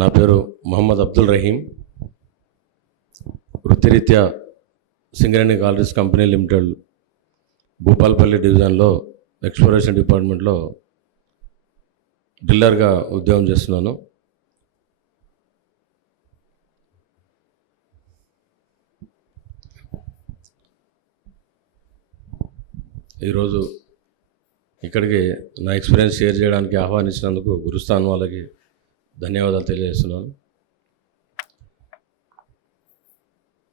నా పేరు మొహమ్మద్ అబ్దుల్ రహీం. వృత్తిరీత్యా Singareni collieries company limited Bhupalpally డివిజన్లో ఎక్స్ప్లోరేషన్ డిపార్ట్మెంట్లో డ్రిల్లర్గా ఉద్యోగం చేస్తున్నాను. ఈరోజు ఇక్కడికి నా ఎక్స్పీరియన్స్ షేర్ చేయడానికి ఆహ్వానించినందుకు గురుస్థాన్ వాళ్ళకి ధన్యవాదాలు తెలియజేస్తున్నాను.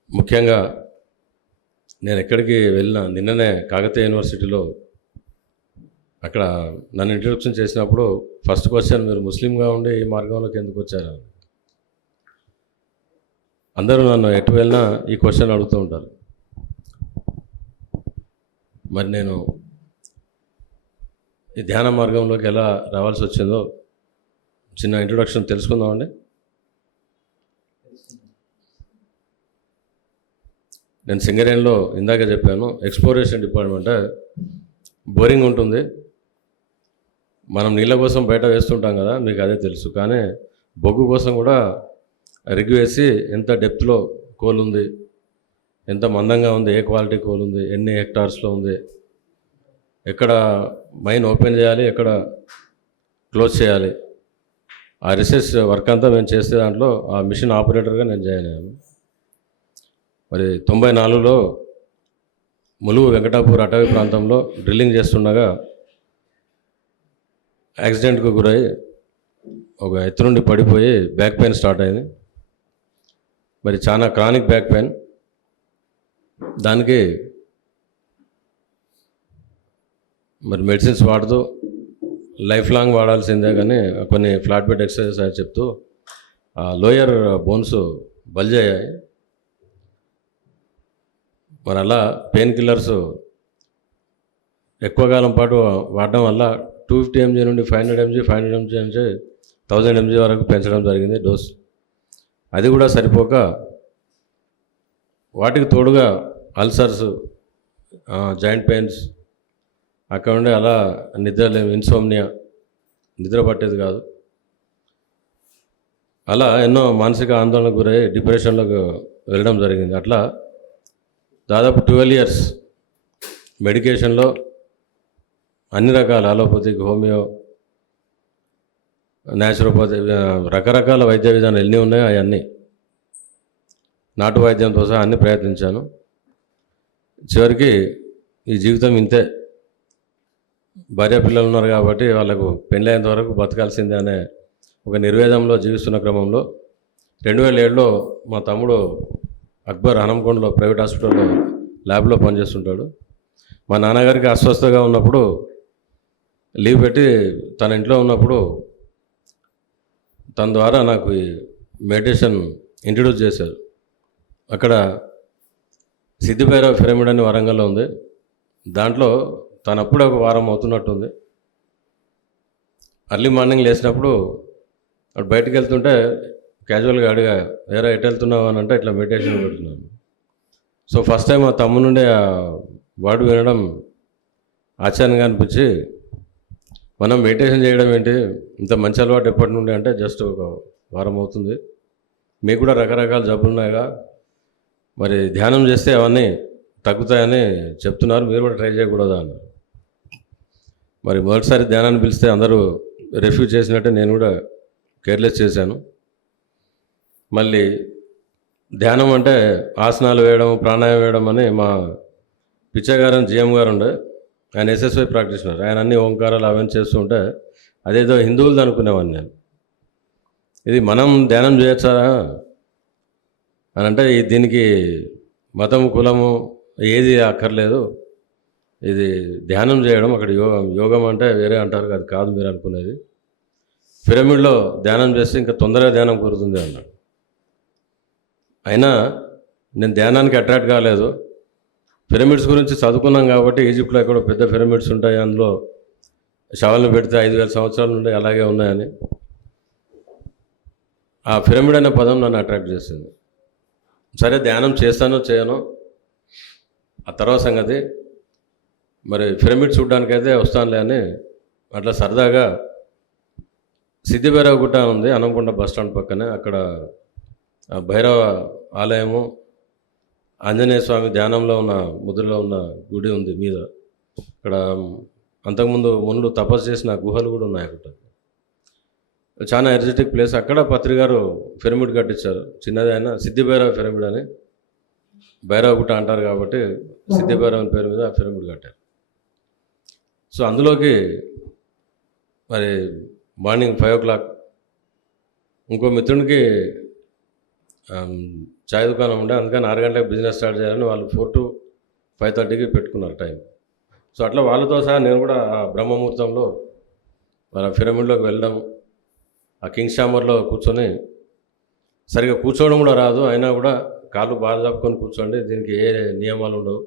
ముఖ్యంగా నేను ఎక్కడికి వెళ్ళినా, నిన్ననే కాకతీయ యూనివర్సిటీలో అక్కడ నన్ను ఇంట్రొడక్షన్ చేసినప్పుడు ఫస్ట్ క్వశ్చన్, మీరు ముస్లింగా ఉండి ఈ మార్గంలోకి ఎందుకు వచ్చారు? అందరూ నన్ను ఎటు వెళ్ళినా ఈ క్వశ్చన్ అడుగుతూ ఉంటారు. మరి నేను ఈ ధ్యాన మార్గంలోకి ఎలా రావాల్సి వచ్చిందో చిన్న ఇంట్రొడక్షన్ తెలుసుకుందామండి. నేను సింగరేణిలో ఇందాక చెప్పాను, ఎక్స్ప్లోరేషన్ డిపార్ట్మెంట్. బోరింగ్ ఉంటుంది, మనం నీళ్ళ కోసం బయట వేస్తుంటాం కదా, మీకు అదే తెలుసు. కానీ బొగ్గు కోసం కూడా రిగ్ వేసి ఎంత డెప్త్లో కోల్ ఉంది, ఎంత మందంగా ఉంది, ఏ క్వాలిటీ కోల్ ఉంది, ఎన్ని హెక్టార్స్లో ఉంది, ఎక్కడ మైన్ ఓపెన్ చేయాలి, ఎక్కడ క్లోజ్ చేయాలి, ఆ రీసెర్చ్ వర్క్ అంతా మేము చేసే దాంట్లో ఆ మిషన్ ఆపరేటర్గా నేను జాయిన్ అయ్యాను. మరి 94లో ములుగు వెంకటాపూర్ అటవీ ప్రాంతంలో డ్రిల్లింగ్ చేస్తుండగా యాక్సిడెంట్కు గురై ఒక ఎత్తు నుండి పడిపోయి బ్యాక్ పెయిన్ స్టార్ట్ అయింది. మరి చాలా క్రానిక్ బ్యాక్ పెయిన్. దానికి మరి మెడిసిన్స్ వాడుతూ లైఫ్ లాంగ్ వాడాల్సిందే, కానీ కొన్ని ఫ్లాట్ బెడ్ ఎక్సర్సైజెస్ అని చెప్తూ ఆ లోయర్ బోన్స్ బల్జ్ అయ్యాయి. మరి అలా పెయిన్ కిల్లర్స్ ఎక్కువ కాలం పాటు వాడడం వల్ల 250 mg నుండి 500 mg, 500 mg నుంచి 1000 mg వరకు పెంచడం జరిగింది డోస్. అది కూడా సరిపోక వాటికి తోడుగా అల్సర్స్, జాయింట్ పెయిన్స్, అక్కడ ఉండే అలా నిద్రలేము, ఇన్సోమ్నియా, నిద్ర పట్టేది కాదు. అలా ఎన్నో మానసిక ఆందోళనకు గురై డిప్రెషన్లోకి వెళ్ళడం జరిగింది. అట్లా దాదాపు 12 years మెడికేషన్లో అన్ని రకాల అలోపతిక్, హోమియో, న్యాచురోపతి, రకరకాల వైద్య విధానాలు ఎన్ని ఉన్నాయో అవన్నీ, నాటు వైద్యంతో సహా అన్ని ప్రయత్నించాను. చివరికి ఈ జీవితం ఇంతే, భార్య పిల్లలు ఉన్నారు కాబట్టి వాళ్ళకు పెళ్ళైనంత వరకు బతకాల్సిందే అనే ఒక నిర్వేదంలో జీవిస్తున్న క్రమంలో 2007లో మా తమ్ముడు అక్బర్ హనంకొండలో ప్రైవేట్ హాస్పిటల్లో ల్యాబ్లో పనిచేస్తుంటాడు. మా నాన్నగారికి అస్వస్థగా ఉన్నప్పుడు లీవ్ పెట్టి తన ఇంట్లో ఉన్నప్పుడు తన ద్వారా నాకు ఈ మెడిటేషన్ ఇంట్రడ్యూస్ చేశారు. అక్కడ సిద్ధిభైరవ పిరమిడ్ అని వరంగల్లో ఉంది. దాంట్లో తనప్పుడే ఒక వారం అవుతున్నట్టుంది. అర్లీ మార్నింగ్ లేచినప్పుడు అటు బయటకు వెళ్తుంటే క్యాజువల్గా అడిగా, వేరే ఎటు వెళ్తున్నావు అని అంటే ఇట్లా మెడిటేషన్ పెడుతున్నాను. సో ఫస్ట్ టైం ఆ తమ్ము నుండి ఆ వర్డ్ వినడం ఆశ్చర్యంగా అనిపించి, మనం మెడిటేషన్ చేయడం ఏంటి, ఇంత మంచి అలవాటు ఎప్పటి నుండి అంటే జస్ట్ ఒక వారం అవుతుంది, మీకు కూడా రకరకాల జబ్బులు ఉన్నాయిగా, మరి ధ్యానం చేస్తే అవన్నీ తగ్గుతాయని చెప్తున్నారు, మీరు కూడా ట్రై చేయకూడదా అన్నారు. మరి మొదటిసారి ధ్యానాన్ని పిలిస్తే అందరూ రిఫ్యూజ్ చేసినట్టే నేను కూడా కేర్లెస్ చేశాను. మళ్ళీ ధ్యానం అంటే ఆసనాలు వేయడం, ప్రాణాయామం వేయడం అని మా పిచ్చగారని జిఎం గారు ఉండే, ఆయన ఎస్ఎస్వై ప్రాక్టీషనర్. ఆయన అన్ని ఓంకారాలు అవన్నీ చేస్తూ ఉంటే అదేదో హిందువులది అనుకునేవాడిని నేను. ఇది మనం ధ్యానం చేయొచ్చా అని అంటే దీనికి మతం, కులము ఏది అక్కర్లేదు, ఇది ధ్యానం చేయడం. అక్కడ యోగం అంటే వేరే అంటారు, అది కాదు మీరు అనుకునేది. పిరమిడ్లో ధ్యానం చేస్తే ఇంకా తొందరగా ధ్యానం కుదురుతుంది అన్నాడు. అయినా నేను ధ్యానానికి అట్రాక్ట్ కాలేదు. పిరమిడ్స్ గురించి చదువుకున్నాం కాబట్టి, ఈజిప్ట్లో ఎక్కడో పెద్ద పిరమిడ్స్ ఉంటాయి, అందులో శవాలను పెడితే 5000 సంవత్సరాల నుండి అలాగే ఉన్నాయని. ఆ పిరమిడ్ అనే పదం నన్ను అట్రాక్ట్ చేసింది. సరే ధ్యానం చేస్తానో చేయనో ఆ తర్వాత సంగతి, మరి పిరమిడ్ చూడడానికైతే వస్తానులే అని అట్లా సరదాగా సిద్ధిభైరవ గుట్ట ఉంది అనంకొండ బస్ స్టాండ్ పక్కనే. అక్కడ భైరవ ఆలయము, ఆంజనేయ స్వామి ధ్యానంలో ఉన్న ముద్రలో ఉన్న గుడి ఉంది మీద. అక్కడ అంతకుముందు మునులు తపస్సు చేసిన గుహలు కూడా ఉన్నాయి అక్కడ. చాలా ఎనర్జెటిక్ ప్లేస్. అక్కడ పత్రి గారు పిరమిడ్ కట్టించారు, చిన్నది అయినా సిద్ధిభైరవ పిరమిడ్ అని. భైరవ గుట్ట అంటారు కాబట్టి సిద్ధిభైరవ పేరు మీద పిరమిడ్ కట్టారు. సో అందులోకి మరి మార్నింగ్ 5 o'clock ఇంకో మిత్రునికి చాయ్ దుకాణం ఉండే, అందుకని 6 గంటలకు బిజినెస్ స్టార్ట్ చేయాలని వాళ్ళు 4 to 5:30కి పెట్టుకున్నారు టైం. సో అట్లా వాళ్ళతో సహా నేను కూడా ఆ బ్రహ్మముహూర్తంలో వాళ్ళ పిరమిడ్లోకి వెళ్ళడం, ఆ కింగ్స్ ఛాంబర్లో కూర్చొని, సరిగా కూర్చోవడం కూడా రాదు, అయినా కూడా కాళ్ళు బాగా తప్పుకొని కూర్చోండి, దీనికి ఏ నియమాలు ఉండవు,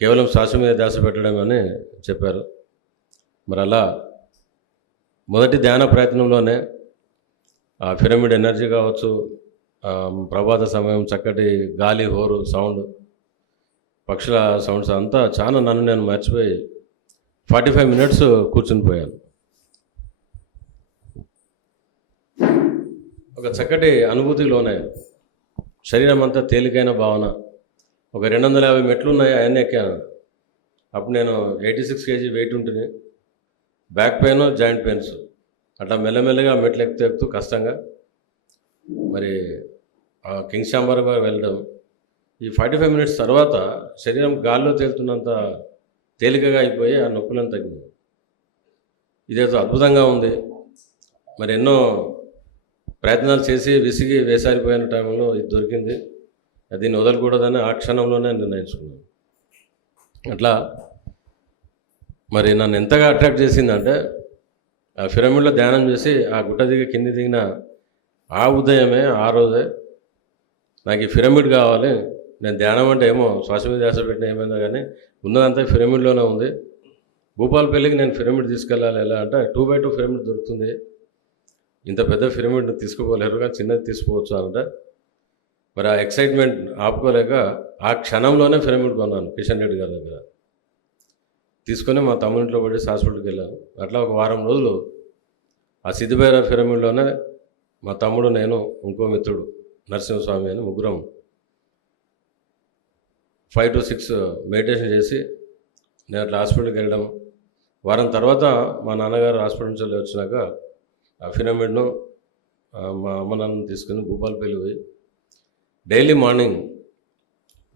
కేవలం శ్వాస మీద ధ్యాస పెట్టడం అని చెప్పారు. మరి అలా మొదటి ధ్యాన ప్రయత్నంలోనే ఆ పిరమిడ్ ఎనర్జీ కావచ్చు, ప్రభాత సమయం, చక్కటి గాలి హోరు సౌండ్, పక్షుల సౌండ్స్ అంతా చాలా నన్ను నేను మర్చిపోయి 45 minutes కూర్చుని పోయాను. ఒక చక్కటి అనుభూతిలోనే శరీరం అంతా తేలికైన భావన. ఒక 250 మెట్లు ఉన్నాయి, అవన్నీ ఎక్కాను. అప్పుడు నేను 86 kg వెయిట్ ఉంటుంది, బ్యాక్ పెయిన్, జాయింట్ పెయిన్స్. అట్లా మెల్లమెల్లగా మెట్లు ఎక్కుతూ కష్టంగా మరి కింగ్స్ ఛాంబర్ వెళ్ళడం. ఈ 45 minutes తర్వాత శరీరం గాల్లో తేలుతున్నంత తేలికగా అయిపోయి ఆ నొప్పులను తగ్గింది. ఇదేదో అద్భుతంగా ఉంది. మరి ఎన్నో ప్రయత్నాలు చేసి విసిగి వేసారిపోయిన టైంలో ఇది దొరికింది, దీన్ని వదలకూడదని ఆ క్షణంలోనే నిర్ణయించుకున్నాను. అట్లా మరి నన్ను ఎంతగా అట్రాక్ట్ చేసిందంటే, ఆ పిరమిడ్లో ధ్యానం చేసి ఆ గుట్ట దిగి కింది దిగిన ఆ ఉదయమే, ఆ రోజే నాకు ఈ పిరమిడ్ కావాలి, నేను ధ్యానం అంటే ఏమో శ్వాస మీద ధ్యాస పెట్టిన ఏమైందో కానీ ఉన్నదంతా పిరమిడ్లోనే ఉంది, భూపాలపల్లికి నేను పిరమిడ్ తీసుకెళ్ళాలి. ఎలా అంటే 2x2 పిరమిడ్ దొరుకుతుంది, ఇంత పెద్ద పిరమిడ్ తీసుకుపోలేరు కానీ చిన్నది తీసుకోవచ్చు అనట. మరి ఆ ఎక్సైట్మెంట్ ఆపుకోలేక ఆ క్షణంలోనే పిరమిడ్ కొన్నాను కిషన్ రెడ్డి గారి దగ్గర. తీసుకొని మా తమ్ముడింట్లో పడి హాస్పిటల్కి వెళ్ళాను. అట్లా ఒక వారం రోజులు ఆ సిద్ధిభైరవ పిరమిడ్లోనే మా తమ్ముడు, నేను, ఇంకో మిత్రుడు నరసింహస్వామి అని ముగ్గురం 5 to 6 మెడిటేషన్ చేసి నేను అట్లా హాస్పిటల్కి వెళ్ళడం. వారం తర్వాత మా నాన్నగారు హాస్పిటల్ నుంచి వచ్చినాక ఆ పిరమిడ్ను మా అమ్మ నాన్నని తీసుకుని భూపాలపల్లి పోయి డైలీ మార్నింగ్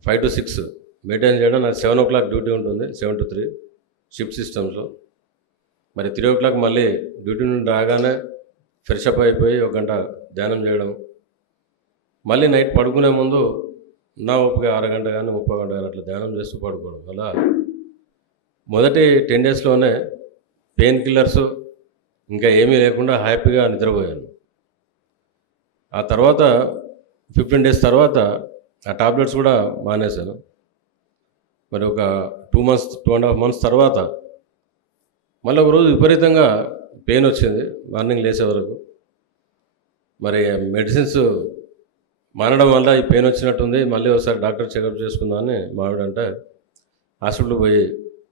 5 to 6 మెయింటైన్ చేయడం. నాకు 7 o'clock డ్యూటీ ఉంటుంది, 7 to 3 షిఫ్ట్ సిస్టమ్స్లో. మరి 3 o'clock మళ్ళీ డ్యూటీ నుండి రాగానే ఫ్రెష్ అప్ అయిపోయి 1 గంట ధ్యానం చేయడం. మళ్ళీ నైట్ పడుకునే ముందు నా ఓపిక 1/2 గంట కానీ 30 గంట కానీ అట్లా ధ్యానం చేస్తూ పడుకోవడం. అలా మొదటి 10 daysలోనే పెయిన్ కిల్లర్స్ ఇంకా ఏమీ లేకుండా హ్యాపీగా నిద్రపోయాను. ఆ తర్వాత 15 days తర్వాత ఆ టాబ్లెట్స్ కూడా మానేశాను. మరి ఒక 2.5 months తర్వాత మళ్ళీ ఒకరోజు విపరీతంగా పెయిన్ వచ్చింది మార్నింగ్ లేచే వరకు. మరి మెడిసిన్స్ మానడం వల్ల ఈ పెయిన్ వచ్చినట్టుంది, మళ్ళీ ఒకసారి డాక్టర్ చెకప్ చేసుకుందామని మావిడంటే హాస్పిటల్కి పోయి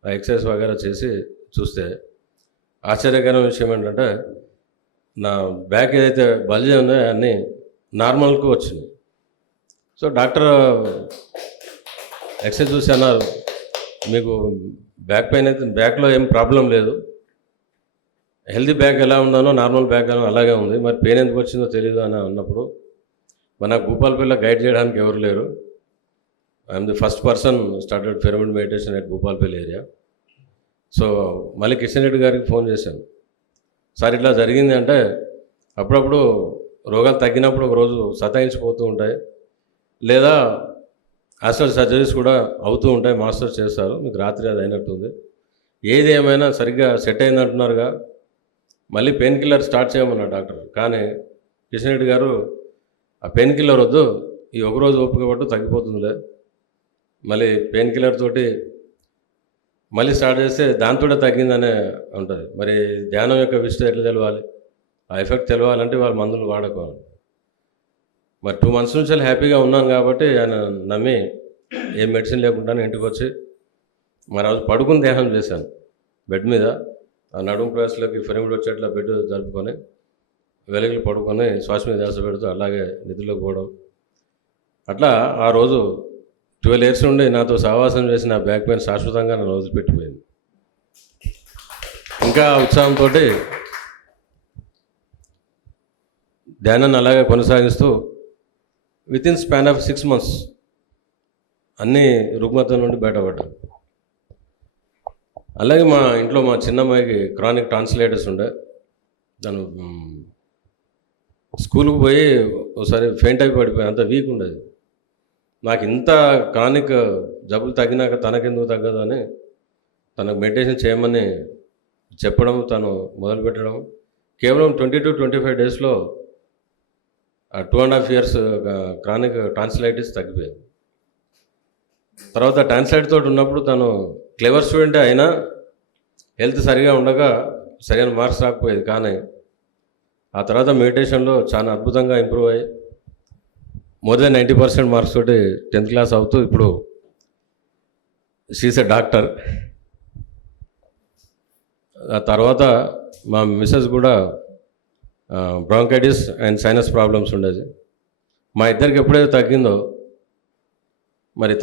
ఆ ఎక్సర్సైజ్ వగేరా చేసి చూస్తే ఆశ్చర్యకరమైన విషయం ఏంటంటే, నా బ్యాక్ ఏదైతే బల్జీ ఉన్నాయో అన్నీ నార్మల్కి వచ్చింది. సో డాక్టర్ ఎక్సర్సైజ్ చూసి అన్నారు, మీకు బ్యాక్ పెయిన్ అయితే బ్యాక్లో ఏం ప్రాబ్లం లేదు, హెల్తీ బ్యాక్ ఎలా ఉందానో నార్మల్ బ్యాక్ అలాగే ఉంది, మరి పెయిన్ ఎందుకు వచ్చిందో తెలియదు అని అన్నప్పుడు, మన భూపాలపల్లిలో గైడ్ చేయడానికి ఎవరు లేరు. I'm the first person started pyramid meditation at Bhupalpally area. So మళ్ళీ కిషన్ రెడ్డి గారికి ఫోన్ చేశాను, సార్ ఇట్లా జరిగింది అంటే, అప్పుడప్పుడు రోగాలు తగ్గినప్పుడు ఒకరోజు సతాయించిపోతూ ఉంటాయి, లేదా ఆస్ట్రల్ సర్జరీస్ కూడా అవుతూ ఉంటాయి, మాస్టర్స్ చేస్తారు, మీకు రాత్రి అది అయినట్టుంది, ఏది ఏమైనా సరిగ్గా సెట్ అయిందంటున్నారుగా, మళ్ళీ పెయిన్ కిల్లర్ స్టార్ట్ చేయమన్నారు డాక్టర్. కానీ కిషన్ రెడ్డి గారు, ఆ పెయిన్ కిల్లర్ వద్దు, ఈ ఒకరోజు ఓపిక పట్టు తగ్గిపోతుందిలే, మళ్ళీ పెయిన్ కిల్లర్ తోటి మళ్ళీ స్టార్ట్ చేస్తే దాంతో తగ్గిందనే ఉంటుంది. మరి ధ్యానం యొక్క విషయం ఎట్లా తెలవాలి, ఆ ఎఫెక్ట్ తెలవాలంటే వాళ్ళు మందులు వాడుకోవాలి. మరి 2 months నుంచి హ్యాపీగా ఉన్నాను కాబట్టి ఆయన నమ్మి ఏ మెడిసిన్ లేకుండా ఇంటికి వచ్చి మరి రోజు పడుకుని ధ్యానం చేశాను బెడ్ మీద. ఆ నడుము ప్లేస్లోకి పిరమిడ్ వచ్చేట్లా బెడ్ జరుపుకొని వెలుగులు పడుకొని శ్వాస మీద ధ్యాస పెడుతూ అలాగే నిధులకు పోవడం. అట్లా ఆ రోజు 12 ఇయర్స్ నుండి నాతో సహవాసం చేసిన బ్యాక్ పెయిన్ శాశ్వతంగా నన్ను వదిలిపెట్టిపోయింది. ఇంకా ఉత్సాహంతో ధ్యానాన్ని అలాగే కొనసాగిస్తూ వితిన్ స్పాన్ ఆఫ్ 6 months అన్ని రుగ్మతల నుండి బయటపడ్డాను. అలాగే మా ఇంట్లో మా చిన్నమ్మాయికి క్రానిక్ టాన్సిలైటిస్ ఉండే. తను స్కూల్కి పోయి ఒకసారి ఫెయింట్ అయిపోయి పడిపోయి అంత వీక్ ఉండేది. నాకు ఇంత క్రానిక్ జబ్బులు తగ్గినాక తనకెందుకు తగ్గదు అని తనకు మెడిటేషన్ చేయమని చెప్పడం, తను మొదలుపెట్టడం. కేవలం 20 to 25 daysలో 2.5 years క్రానిక్ టాన్సిలైటిస్ తగ్గిపోయింది. తర్వాత టాన్సిలైట్ తోటి ఉన్నప్పుడు తను క్లెవర్ స్టూడెంటే అయినా హెల్త్ సరిగా ఉండగా సరైన మార్క్స్ రాకపోయేది. కానీ ఆ తర్వాత మెడిటేషన్లో చాలా అద్భుతంగా ఇంప్రూవ్ అయ్యి మోర్ దెన్ 90% మార్క్స్ తోటి 10th class అవుతూ ఇప్పుడు షీస్ ఎ డాక్టర్. ఆ తర్వాత మా మిస్సెస్ కూడా బ్రాంకైటిస్ అండ్ సైనస్ ప్రాబ్లమ్స్ ఉండేది. మా ఇద్దరికి ఎప్పుడైతే తగ్గిందో మరి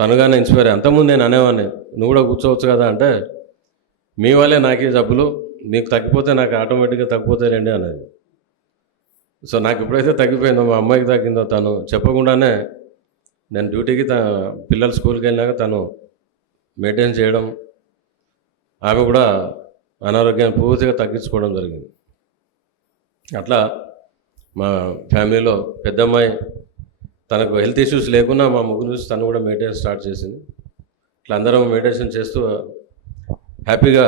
తనుగానే ఇన్స్పైర్ అయ్యి, అంతకుముందు నేను అనేవాడిని నువ్వు కూడా కూర్చోవచ్చు కదా అంటే, మీ వల్లే నాకే జబ్బులు, మీకు తగ్గిపోతే నాకు ఆటోమేటిక్గా తగ్గిపోతాయండి అనేది. సో నాకు ఎప్పుడైతే తగ్గిపోయిందో, మా అమ్మాయికి తగ్గిందో, తను చెప్పకుండానే నేను డ్యూటీకి పిల్లలు స్కూల్కి వెళ్ళినాక తను మెయింటైన్ చేయడం, ఆమె కూడా అనారోగ్యాన్ని పూర్తిగా తగ్గించుకోవడం జరిగింది. అట్లా మా ఫ్యామిలీలో పెద్దమ్మాయి తనకు హెల్త్ ఇష్యూస్ లేకున్నా మా ముగ్గురు చూసి తను కూడా మెడిటేషన్ స్టార్ట్ చేసింది. ఇట్లా అందరం మెడిటేషన్ చేస్తూ హ్యాపీగా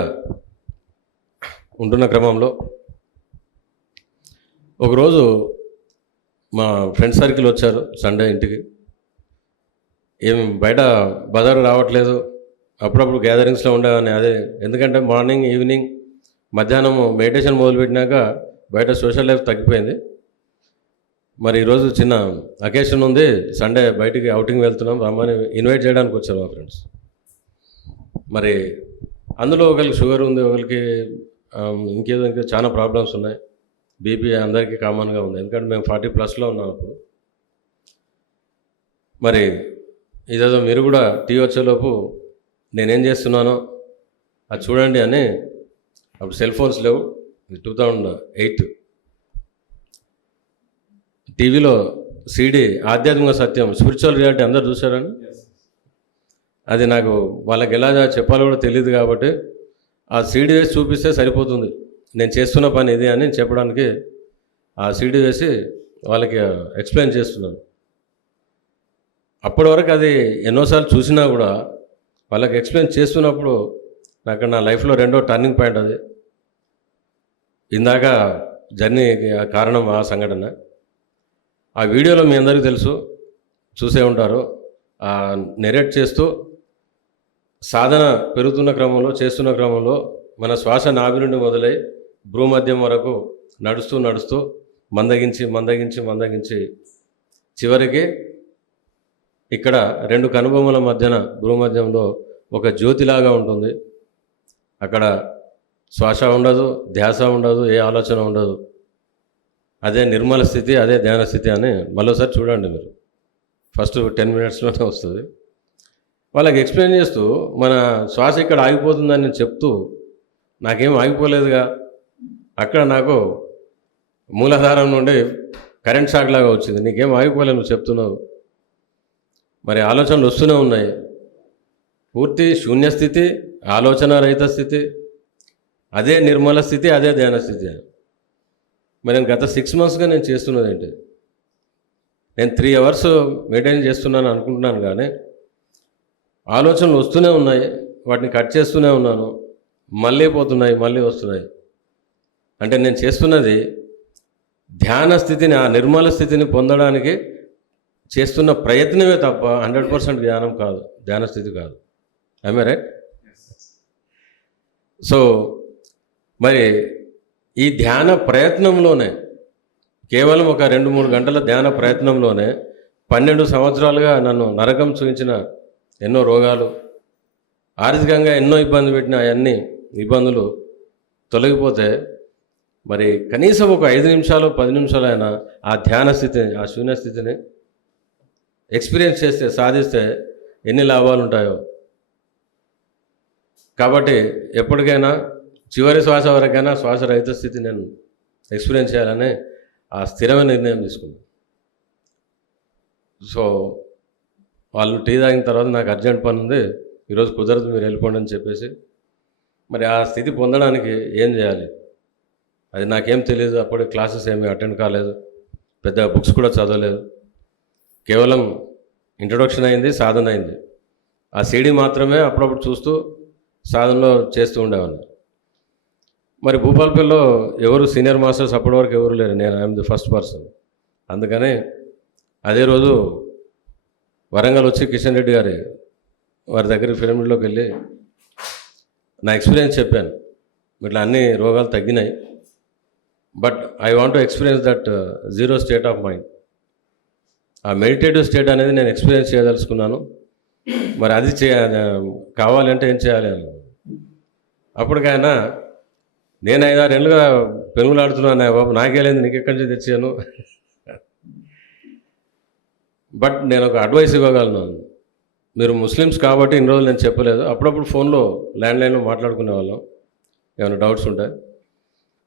ఉంటున్న క్రమంలో ఒకరోజు మా ఫ్రెండ్ సర్కిల్ వచ్చారు సండే ఇంటికి. ఏం బయట బజారు రావట్లేదు, అప్పుడప్పుడు గ్యాదరింగ్స్లో ఉండేవాడిని. అదే ఎందుకంటే మార్నింగ్ ఈవినింగ్ మధ్యాహ్నం మెడిటేషన్ మొదలుపెట్టినాక బయట సోషల్ లైఫ్ తగ్గిపోయింది. మరి ఈరోజు చిన్న అకేషన్ ఉంది, సండే బయటికి అవుటింగ్ వెళ్తున్నాం, రమ్మని ఇన్వైట్ చేయడానికి వచ్చారు మా ఫ్రెండ్స్. మరి అందులో ఒకరికి షుగర్ ఉంది, ఒకరికి ఇంకేదో చాలా ప్రాబ్లమ్స్ ఉన్నాయి. బీపీ అందరికీ కామన్గా ఉంది, ఎందుకంటే మేము 40+ ఉన్నాం అప్పుడు. మరి ఇదేదో మీరు కూడా టీ వచ్చేలోపు నేనేం చేస్తున్నానో అది చూడండి అని, అప్పుడు సెల్ ఫోన్స్ లేవు, 2008. టీవీలో CD ఆధ్యాత్మిక సత్యం, స్పిరిచువల్ రియాలిటీ అందరు చూశారని. అది నాకు వాళ్ళకి ఎలా చెప్పాలో కూడా తెలియదు కాబట్టి ఆ CD వేసి చూపిస్తే సరిపోతుంది, నేను చేస్తున్న పని ఇది అని చెప్పడానికి ఆ CD వేసి వాళ్ళకి ఎక్స్ప్లెయిన్ చేస్తున్నాను. అప్పటి వరకు అది ఎన్నోసార్లు చూసినా కూడా వాళ్ళకి ఎక్స్ప్లెయిన్ చేస్తున్నప్పుడు నాకు నా లైఫ్లో రెండో టర్నింగ్ పాయింట్ అది. ఇందాక జర్నీకి కారణం ఆ సంఘటన. ఆ వీడియోలో మీ అందరికీ తెలుసు, చూసే ఉంటారు. నెరేట్ చేస్తూ సాధన పెరుగుతున్న క్రమంలో, చేస్తున్న క్రమంలో మన శ్వాస నాభి నుండి మొదలై భ్రూమధ్యం వరకు నడుస్తూ నడుస్తూ మందగించి మందగించి మందగించి చివరికి ఇక్కడ 2 కనుబొమ్మల మధ్యన భ్రూమధ్యంలో ఒక జ్యోతిలాగా ఉంటుంది. అక్కడ శ్వాస ఉండదు, ధ్యాస ఉండదు, ఏ ఆలోచన ఉండదు. అదే నిర్మల స్థితి, అదే ధ్యాన స్థితి అని మరోసారి చూడండి మీరు. ఫస్ట్ 10 minutesలోనే వస్తుంది. వాళ్ళకి ఎక్స్ప్లెయిన్ చేస్తూ మన శ్వాస ఇక్కడ ఆగిపోతుందని చెప్తూ, నాకేం ఆగిపోలేదుగా, అక్కడ నాకు మూలాధారం నుండి కరెంట్ షాక్ లాగా వచ్చింది. నీకేం ఆగిపోలేదు, నువ్వు చెప్తున్నావు. మరి ఆలోచనలు వస్తూనే ఉన్నాయి. పూర్తి శూన్యస్థితి, ఆలోచన రహిత స్థితి, అదే నిర్మల స్థితి, అదే ధ్యాన స్థితి. మరి నేను గత 6 monthsగా నేను చేస్తున్నది ఏంటి, నేను 3 hours మెయింటైన్ చేస్తున్నాను అనుకుంటున్నాను, కానీ ఆలోచనలు వస్తూనే ఉన్నాయి, వాటిని కట్ చేస్తూనే ఉన్నాను, మళ్ళీ పోతున్నాయి, మళ్ళీ వస్తున్నాయి. అంటే నేను చేస్తున్నది ధ్యాన స్థితిని, ఆ నిర్మల స్థితిని పొందడానికి చేస్తున్న ప్రయత్నమే తప్ప 100% ధ్యానం కాదు, ధ్యాన స్థితి కాదు. I right? సో మరి ఈ ధ్యాన ప్రయత్నంలోనే, కేవలం ఒక 2-3 గంటల ధ్యాన ప్రయత్నంలోనే 12 సంవత్సరాలుగా నన్ను నరకం చూపించిన ఎన్నో రోగాలు, ఆర్థికంగా ఎన్నో ఇబ్బంది పెట్టిన అన్ని ఇబ్బందులు తొలగిపోతే మరి కనీసం ఒక 5 నిమిషాలు 10 నిమిషాలైనా ఆ ధ్యాన స్థితిని, ఆ శూన్య స్థితిని ఎక్స్పీరియన్స్ చేస్తే, సాధిస్తే ఎన్ని లాభాలు ఉంటాయో. కాబట్టి ఎప్పటికైనా చివరి శ్వాస వరకైనా శ్వాస రహిత స్థితి నేను ఎక్స్పీరియన్స్ చేయాలని ఆ స్థిరమైన నిర్ణయం తీసుకున్నాను. సో వాళ్ళు టీ తాగిన తర్వాత నాకు అర్జెంట్ పని ఉంది, ఈరోజు కుదరదు, మీరు వెళ్ళిపోండి అని చెప్పేసి, మరి ఆ స్థితి పొందడానికి ఏం చేయాలి అది నాకేం తెలియదు. అప్పుడే క్లాసెస్ ఏమీ అటెండ్ కాలేదు, పెద్ద బుక్స్ కూడా చదవలేదు, కేవలం ఇంట్రొడక్షన్ అయింది, సాధన అయింది. ఆ సీడీ మాత్రమే అప్పుడప్పుడు చూస్తూ సాధనలో చేస్తూ ఉండేవాడిని. మరి భూపాలపల్లిలో ఎవరు సీనియర్ మాస్టర్స్ అప్పటి వరకు ఎవరు లేరు, నేను ఐఎమ్ ది ఫస్ట్ పర్సన్. అందుకని అదే రోజు వరంగల్ వచ్చి కిషన్ రెడ్డి గారి వారి దగ్గరికి పిరమిడ్లోకి వెళ్ళి నా ఎక్స్పీరియన్స్ చెప్పాను. ఇట్లా అన్ని రోగాలు తగ్గినాయి, but I want to experience that zero state of mind. ఆ మెడిటేటివ్ స్టేట్ అనేది నేను ఎక్స్పీరియన్స్ చేయదలుచుకున్నాను. మరి అది కావాలంటే ఏం చేయాలి అని. అప్పటికైనా నేను 5-6 ఏళ్ళుగా పెనుగులాడుతున్నాను, బాబు నాకేలేదు, నీకు ఎక్కడి నుంచి తెచ్చాను. బట్ నేను ఒక అడ్వైస్ ఇవ్వగలను. మీరు ముస్లిమ్స్ కాబట్టి ఇన్ని రోజులు నేను చెప్పలేదు. అప్పుడప్పుడు ఫోన్లో ల్యాండ్లైన్లో మాట్లాడుకునే వాళ్ళం, ఏమైనా డౌట్స్ ఉంటాయి.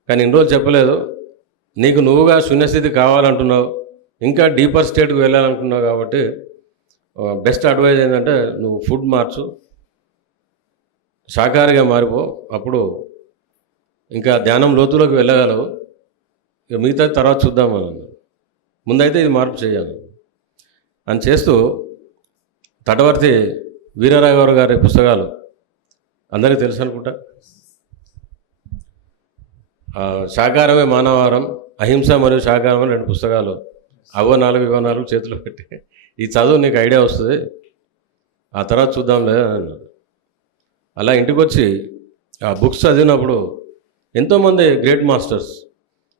కానీ ఇన్ని రోజులు చెప్పలేదు. నీకు నువ్వుగా శూన్యస్థితి కావాలంటున్నావు, ఇంకా డీపర్ స్టేట్కి వెళ్ళాలనుకున్నావు. కాబట్టి బెస్ట్ అడ్వైజ్ ఏంటంటే నువ్వు ఫుడ్ మార్చు, శాకాహారిగా మారిపో, అప్పుడు ఇంకా ధ్యానం లోతులోకి వెళ్ళగలవు. ఇక మిగతా తర్వాత చూద్దామని, ముందైతే ఇది మార్పు చేయాలి అని చేస్తూ తటవర్తి వీరరాఘవ గారి పుస్తకాలు అందరికీ తెలుసు అనుకుంటా. శాకాహారమే మానవాహారం, అహింస మరియు శాకాహారం అని 2 పుస్తకాలు, అవో 4 చేతిలో పెట్టి ఈ చదువు నీకు ఐడియా వస్తుంది, ఆ తర్వాత చూద్దాంలే అన్నారు. అలా ఇంటికి వచ్చి ఆ బుక్స్ చదివినప్పుడు ఎంతోమంది గ్రేట్ మాస్టర్స్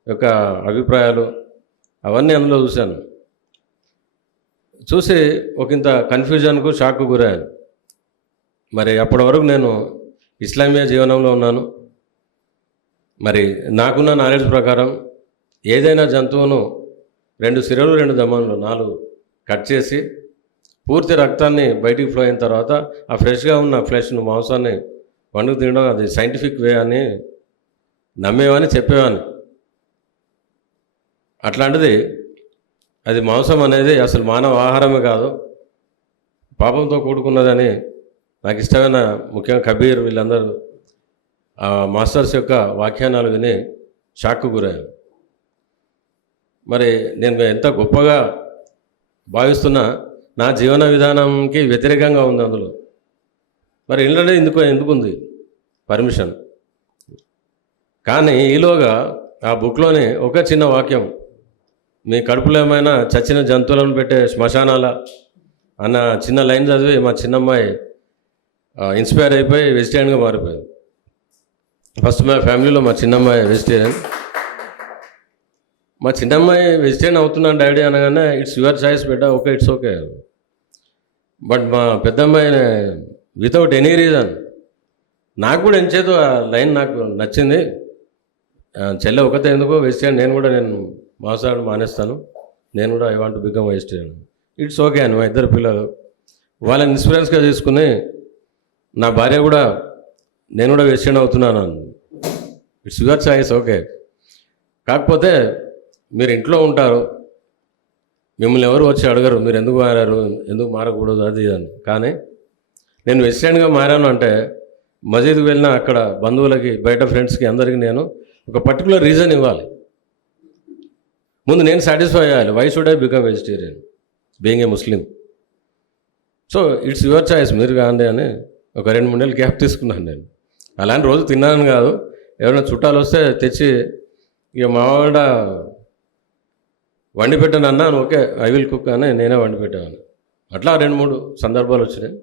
యొక్క అభిప్రాయాలు అవన్నీ అందులో చూశాను. చూసి ఒకంత కన్ఫ్యూజన్కు, షాక్కు గురయ్యాను. మరి అప్పటి వరకు నేను ఇస్లామీయ జీవనంలో ఉన్నాను. మరి నాకున్న నాలెడ్జ్ ప్రకారం ఏదైనా జంతువును 2 సిరలు 2 దమనులు 4 కట్ చేసి పూర్తి రక్తాన్ని బయటికి ఫ్లో అయిన తర్వాత ఆ ఫ్రెష్గా ఉన్న ఫ్లెష్ను, మాంసాన్ని వండుకు తినడం అది సైంటిఫిక్ వే అని నమ్మేవాని చెప్పేవాని. అట్లాంటిది అది మాంసం అనేది అసలు మానవ ఆహారమే కాదు, పాపంతో కూడుకున్నదని నాకు ఇష్టమైన ముఖ్యంగా కబీర్ వీళ్ళందరూ మాస్టర్స్ యొక్క వ్యాఖ్యానాలు విని షాక్కు గురయ్యాను. మరి నేను ఎంత గొప్పగా భావిస్తున్నా నా జీవన విధానంకి వ్యతిరేకంగా ఉంది అందులో. మరి ఇళ్ళనే ఎందుకుంది పర్మిషన్. కానీ ఈలోగా ఆ బుక్లోనే ఒక చిన్న వాక్యం, మీ కడుపులో ఏమైనా చచ్చిన జంతువులను పెట్టే శ్మశానాల అన్న చిన్న లైన్ చదివి మా చిన్నమ్మాయి ఇన్స్పైర్ అయిపోయి వెజిటేరియన్గా మారిపోయింది. ఫస్ట్ మా ఫ్యామిలీలో మా చిన్నమ్మాయి వెజిటేరియన్. మా చిన్నమ్మాయి వెజిటేరియన్ అవుతున్నాను డాడీ అనగానే ఇట్స్ యువర్ చాయిస్ బిడ్డ, ఓకే ఇట్స్ ఓకే. బట్ మా పెద్దమ్మాయి వితౌట్ ఎనీ రీజన్, నాకు కూడా ఎంచేదో ఆ లైన్ నాకు నచ్చింది, చెల్లె ఒకతే ఎందుకో వెజిటేరియన్, నేను మాంసాహారం మానేస్తాను, నేను కూడా I want to become vegetarian. It's okay అని మా 2 పిల్లలు వాళ్ళని ఇన్స్పిరెన్స్గా తీసుకుని నా భార్య కూడా నేను కూడా వెజిటేరియన్ అవుతున్నాను. It's your choice, okay. కాకపోతే మీరు ఇంట్లో ఉంటారు, మిమ్మల్ని ఎవరు వచ్చి అడగరు మీరు ఎందుకు మారారు, ఎందుకు మారకూడదు అది అని. కానీ నేను వెజిటేరియన్గా మారాను అంటే మసీదుకి వెళ్ళినా అక్కడ బంధువులకి, బయట ఫ్రెండ్స్కి, అందరికీ నేను ఒక పర్టికులర్ రీజన్ ఇవ్వాలి. ముందు నేను సాటిస్ఫై అయ్యాలి. Why should I become vegetarian being a Muslim? So it's your choice, మీరు కాండి అని ఒక 2-3 నెలలు గ్యాప్ తీసుకున్నాను. నేను అలాంటి రోజు తిన్నాను కాదు, ఎవరైనా చుట్టాలు వస్తే తెచ్చి ఇక మావాడ వండి పెట్టాను అన్నాను, ఓకే ఐ విల్ కుక్ అని నేనే వండి పెట్టాను. అట్లా 2-3 సందర్భాలు వచ్చినాయి.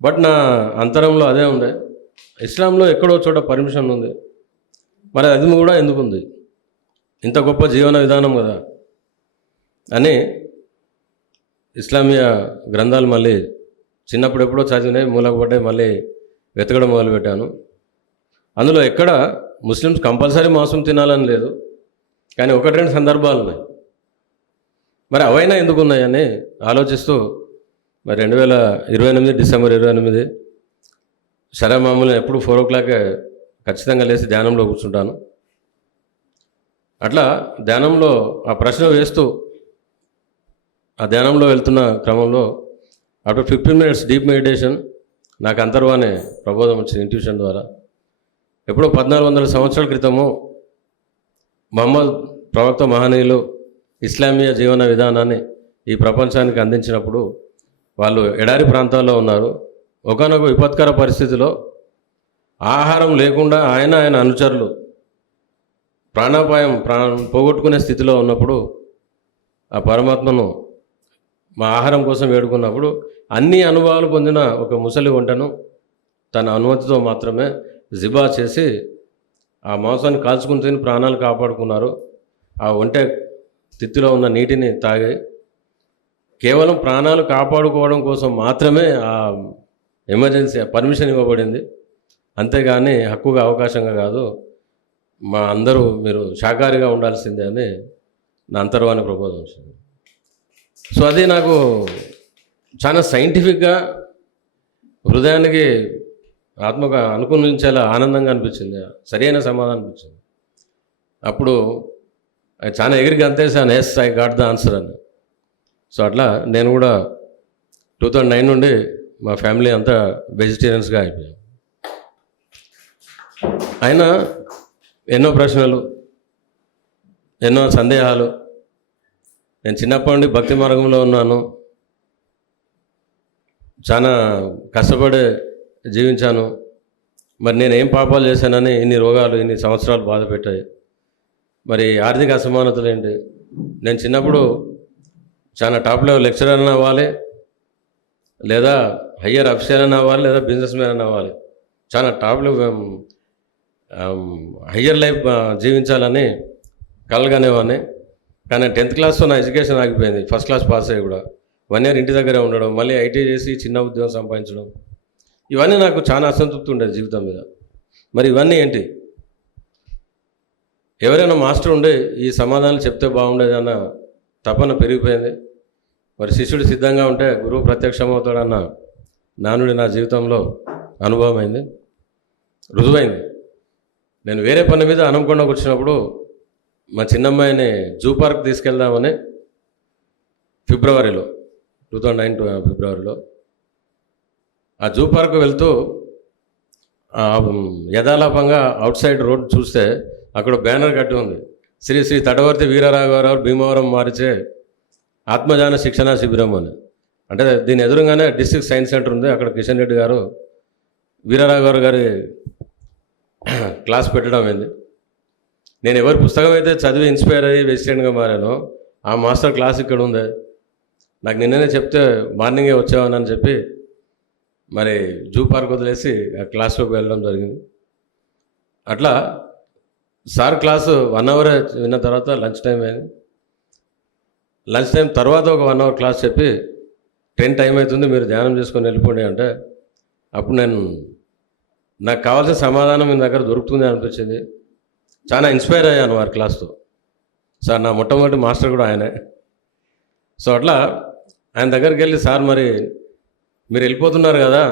బట్ నా అంతరంలో అదే ఉంది, ఇస్లాంలో ఎక్కడో చోట పర్మిషన్ ఉంది, మరి అది కూడా ఎందుకుంది, ఇంత గొప్ప జీవన విధానం కదా అని ఇస్లామీయ గ్రంథాలు మళ్ళీ చిన్నప్పుడు ఎప్పుడో చదివినాయి, మూలకు పడ్డాయి, మళ్ళీ వెతకడం మొదలుపెట్టాను. అందులో ఎక్కడ ముస్లిమ్స్ కంపల్సరీ మాంసం తినాలని లేదు, కానీ ఒకటి రెండు సందర్భాలు ఉన్నాయి. మరి అవైనా ఎందుకు ఉన్నాయని ఆలోచిస్తూ మరి 2028 డిసెంబర్ 28 సరే మామూలు ఎప్పుడు 4 o'clock ఖచ్చితంగా లేచి ధ్యానంలో కూర్చుంటాను. అట్లా ధ్యానంలో ఆ ప్రశ్న వేస్తూ ఆ ధ్యానంలో వెళ్తున్న క్రమంలో ఆఫ్టర్ 15 minutes డీప్ మెడిటేషన్ నాకు అంతర్వానే ప్రబోధం వచ్చింది ఇంట్యూషన్ ద్వారా. ఎప్పుడో 1400 సంవత్సరాల క్రితము మహమ్మద్ ప్రవక్త మహనీయులు ఇస్లామీయ జీవన విధానాన్ని ఈ ప్రపంచానికి అందించినప్పుడు వాళ్ళు ఎడారి ప్రాంతాల్లో ఉన్నారు. ఒకానొక విపత్కర పరిస్థితిలో ఆహారం లేకుండా ఆయన అనుచరులు ప్రాణాపాయం పోగొట్టుకునే స్థితిలో ఉన్నప్పుడు ఆ పరమాత్మను మా ఆహారం కోసం వేడుకున్నప్పుడు అన్ని అనుభవాలు పొందిన ఒక ముసలి వంటను తన అనుమతితో మాత్రమే జిబా చేసి ఆ మాంసాన్ని కాల్చుకుని తిని ప్రాణాలు కాపాడుకున్నారు. ఆ ఒంటె స్థితిలో ఉన్న నీటిని తాగి కేవలం ప్రాణాలు కాపాడుకోవడం కోసం మాత్రమే ఆ ఎమర్జెన్సీ పర్మిషన్ ఇవ్వబడింది, అంతేగాని హక్కుగా అవకాశంగా కాదు. మా అందరూ మీరు శాకాహారిగా ఉండాల్సిందే అని నా అంతర్వాణి ప్రబోధం వచ్చింది. సో అది నాకు చాలా సైంటిఫిక్గా హృదయానికి ఆత్మగా అనుకూలించేలా ఆనందంగా అనిపించింది, సరైన సమాధానం అనిపించింది. అప్పుడు చాలా ఎగిరికి అంతేసాను, yes I got the answer అని. సో అట్లా నేను కూడా 2009 నుండి మా ఫ్యామిలీ అంతా వెజిటేరియన్స్గా అయిపోయాం. అయినా ఎన్నో ప్రశ్నలు, ఎన్నో సందేహాలు. నేను చిన్నప్పటి నుండి భక్తి మార్గంలో ఉన్నాను, చాలా కష్టపడి జీవించాను. మరి నేను ఏం పాపాలు చేశానని ఇన్ని రోగాలు ఇన్ని సంవత్సరాలు బాధ పెట్టాయి. మరి ఆర్థిక అసమానతలు ఏంటి? నేను చిన్నప్పుడు చాలా టాప్ లెవెల్ లెక్చరర్ అని అవ్వాలి, లేదా హయ్యర్ అఫీషియల్ అని అవ్వాలి, లేదా బిజినెస్ మ్యాన్ అని అవ్వాలి. చాలా టాప్ లెవెల్ హయ్యర్ లైఫ్ జీవించాలని కలగనేవాడిని. కానీ 10th క్లాస్లో నా ఎడ్యుకేషన్ ఆగిపోయింది. ఫస్ట్ క్లాస్ పాస్ అయ్యి కూడా 1 year ఇంటి దగ్గరే ఉండడం, మళ్ళీ ఐటీ చేసి చిన్న ఉద్యోగం సంపాదించడం, ఇవన్నీ నాకు చాలా అసంతృప్తి ఉండేది జీవితం మీద. మరి ఇవన్నీ ఏంటి? ఎవరైనా మాస్టర్ ఉండే ఈ సమాధానాలు చెప్తే బాగుండేది అన్న తపన పెరిగిపోయింది. మరి శిష్యుడు సిద్ధంగా ఉంటే గురువు ప్రత్యక్షమవుతాడన్న నానుడి నా జీవితంలో అనుభవం అయింది, రుజువైంది. నేను వేరే పని మీద హనంకొండకు వచ్చినప్పుడు మా చిన్నమ్మాయిని జూ పార్క్ తీసుకెళ్దామని ఫిబ్రవరిలో 2009 ఫిబ్రవరిలో ఆ జూ పార్క్ వెళ్తూ యథాలాపంగా అవుట్ సైడ్ రోడ్ చూస్తే అక్కడ బ్యానర్ కట్టి ఉంది, శ్రీ శ్రీ తటవర్తి వీరరాఘవరావు భీమవరం మారిచే ఆత్మజ్ఞాన శిక్షణా శిబిరం అని. అంటే దీని ఎదురుగానే డిస్ట్రిక్ట్ సైన్స్ సెంటర్ ఉంది. అక్కడ కిషన్ రెడ్డి గారు వీరరాఘవరావు గారి క్లాస్ పెట్టడం అయింది. నేను ఎవరి పుస్తకం అయితే చదివి ఇన్స్పైర్ అయ్యి వెజిటేరియన్గా మారానో ఆ మాస్టర్ క్లాస్ ఇక్కడ ఉంది. నాకు నిన్ననే చెప్తే మార్నింగే వచ్చావని చెప్పి మరి జూ పార్క్ వదిలేసి ఆ క్లాస్లోకి వెళ్ళడం జరిగింది. అట్లా సార్ క్లాసు 1 hour విన్న తర్వాత లంచ్ టైం అయింది. లంచ్ టైం తర్వాత ఒక 1 hour క్లాస్ చెప్పి 10 టైం అవుతుంది, మీరు ధ్యానం చేసుకొని వెళ్ళిపోండి అంటే అప్పుడు నాకు కావాల్సిన సమాధానం మీ దగ్గర దొరుకుతుంది అనిపించింది. చాలా ఇన్స్పైర్ అయ్యాను వారి క్లాస్తో. సార్ నా మొట్టమొదటి మాస్టర్ కూడా ఆయనే. సో అట్లా ఆయన దగ్గరికి వెళ్ళి, సార్ మరి మీరు వెళ్ళిపోతున్నారు కదా,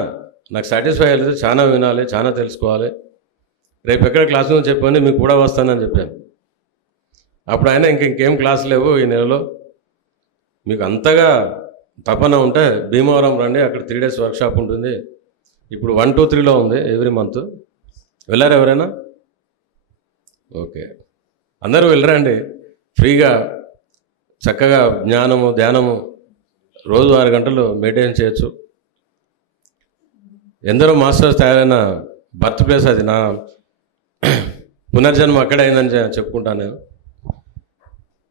నాకు సాటిస్ఫై అయ్యేది, చాలా వినాలి, చాలా తెలుసుకోవాలి, రేపు ఎక్కడ క్లాస్ ఉందో చెప్పండి, మీకు కూడా వస్తానని చెప్పాను. అప్పుడు ఆయన ఇంకేం క్లాస్ లేవు ఈ నెలలో, మీకు అంతగా తపన ఉంటే భీమవరం రండి, అక్కడ 3 days వర్క్షాప్ ఉంటుంది. ఇప్పుడు 1, 2, 3లో ఉంది ఎవ్రీ మంత్. వెళ్ళారు ఎవరైనా? ఓకే, అందరూ వెళ్ళరండి. ఫ్రీగా చక్కగా జ్ఞానము ధ్యానము రోజు 6 గంటలు మెడిటేషన్ చేయొచ్చు. ఎందరో మాస్టర్స్ తయారైన బర్త్ ప్లేస్ అది. నా పునర్జన్మ అక్కడే అయిందని చెప్పుకుంటాను నేను.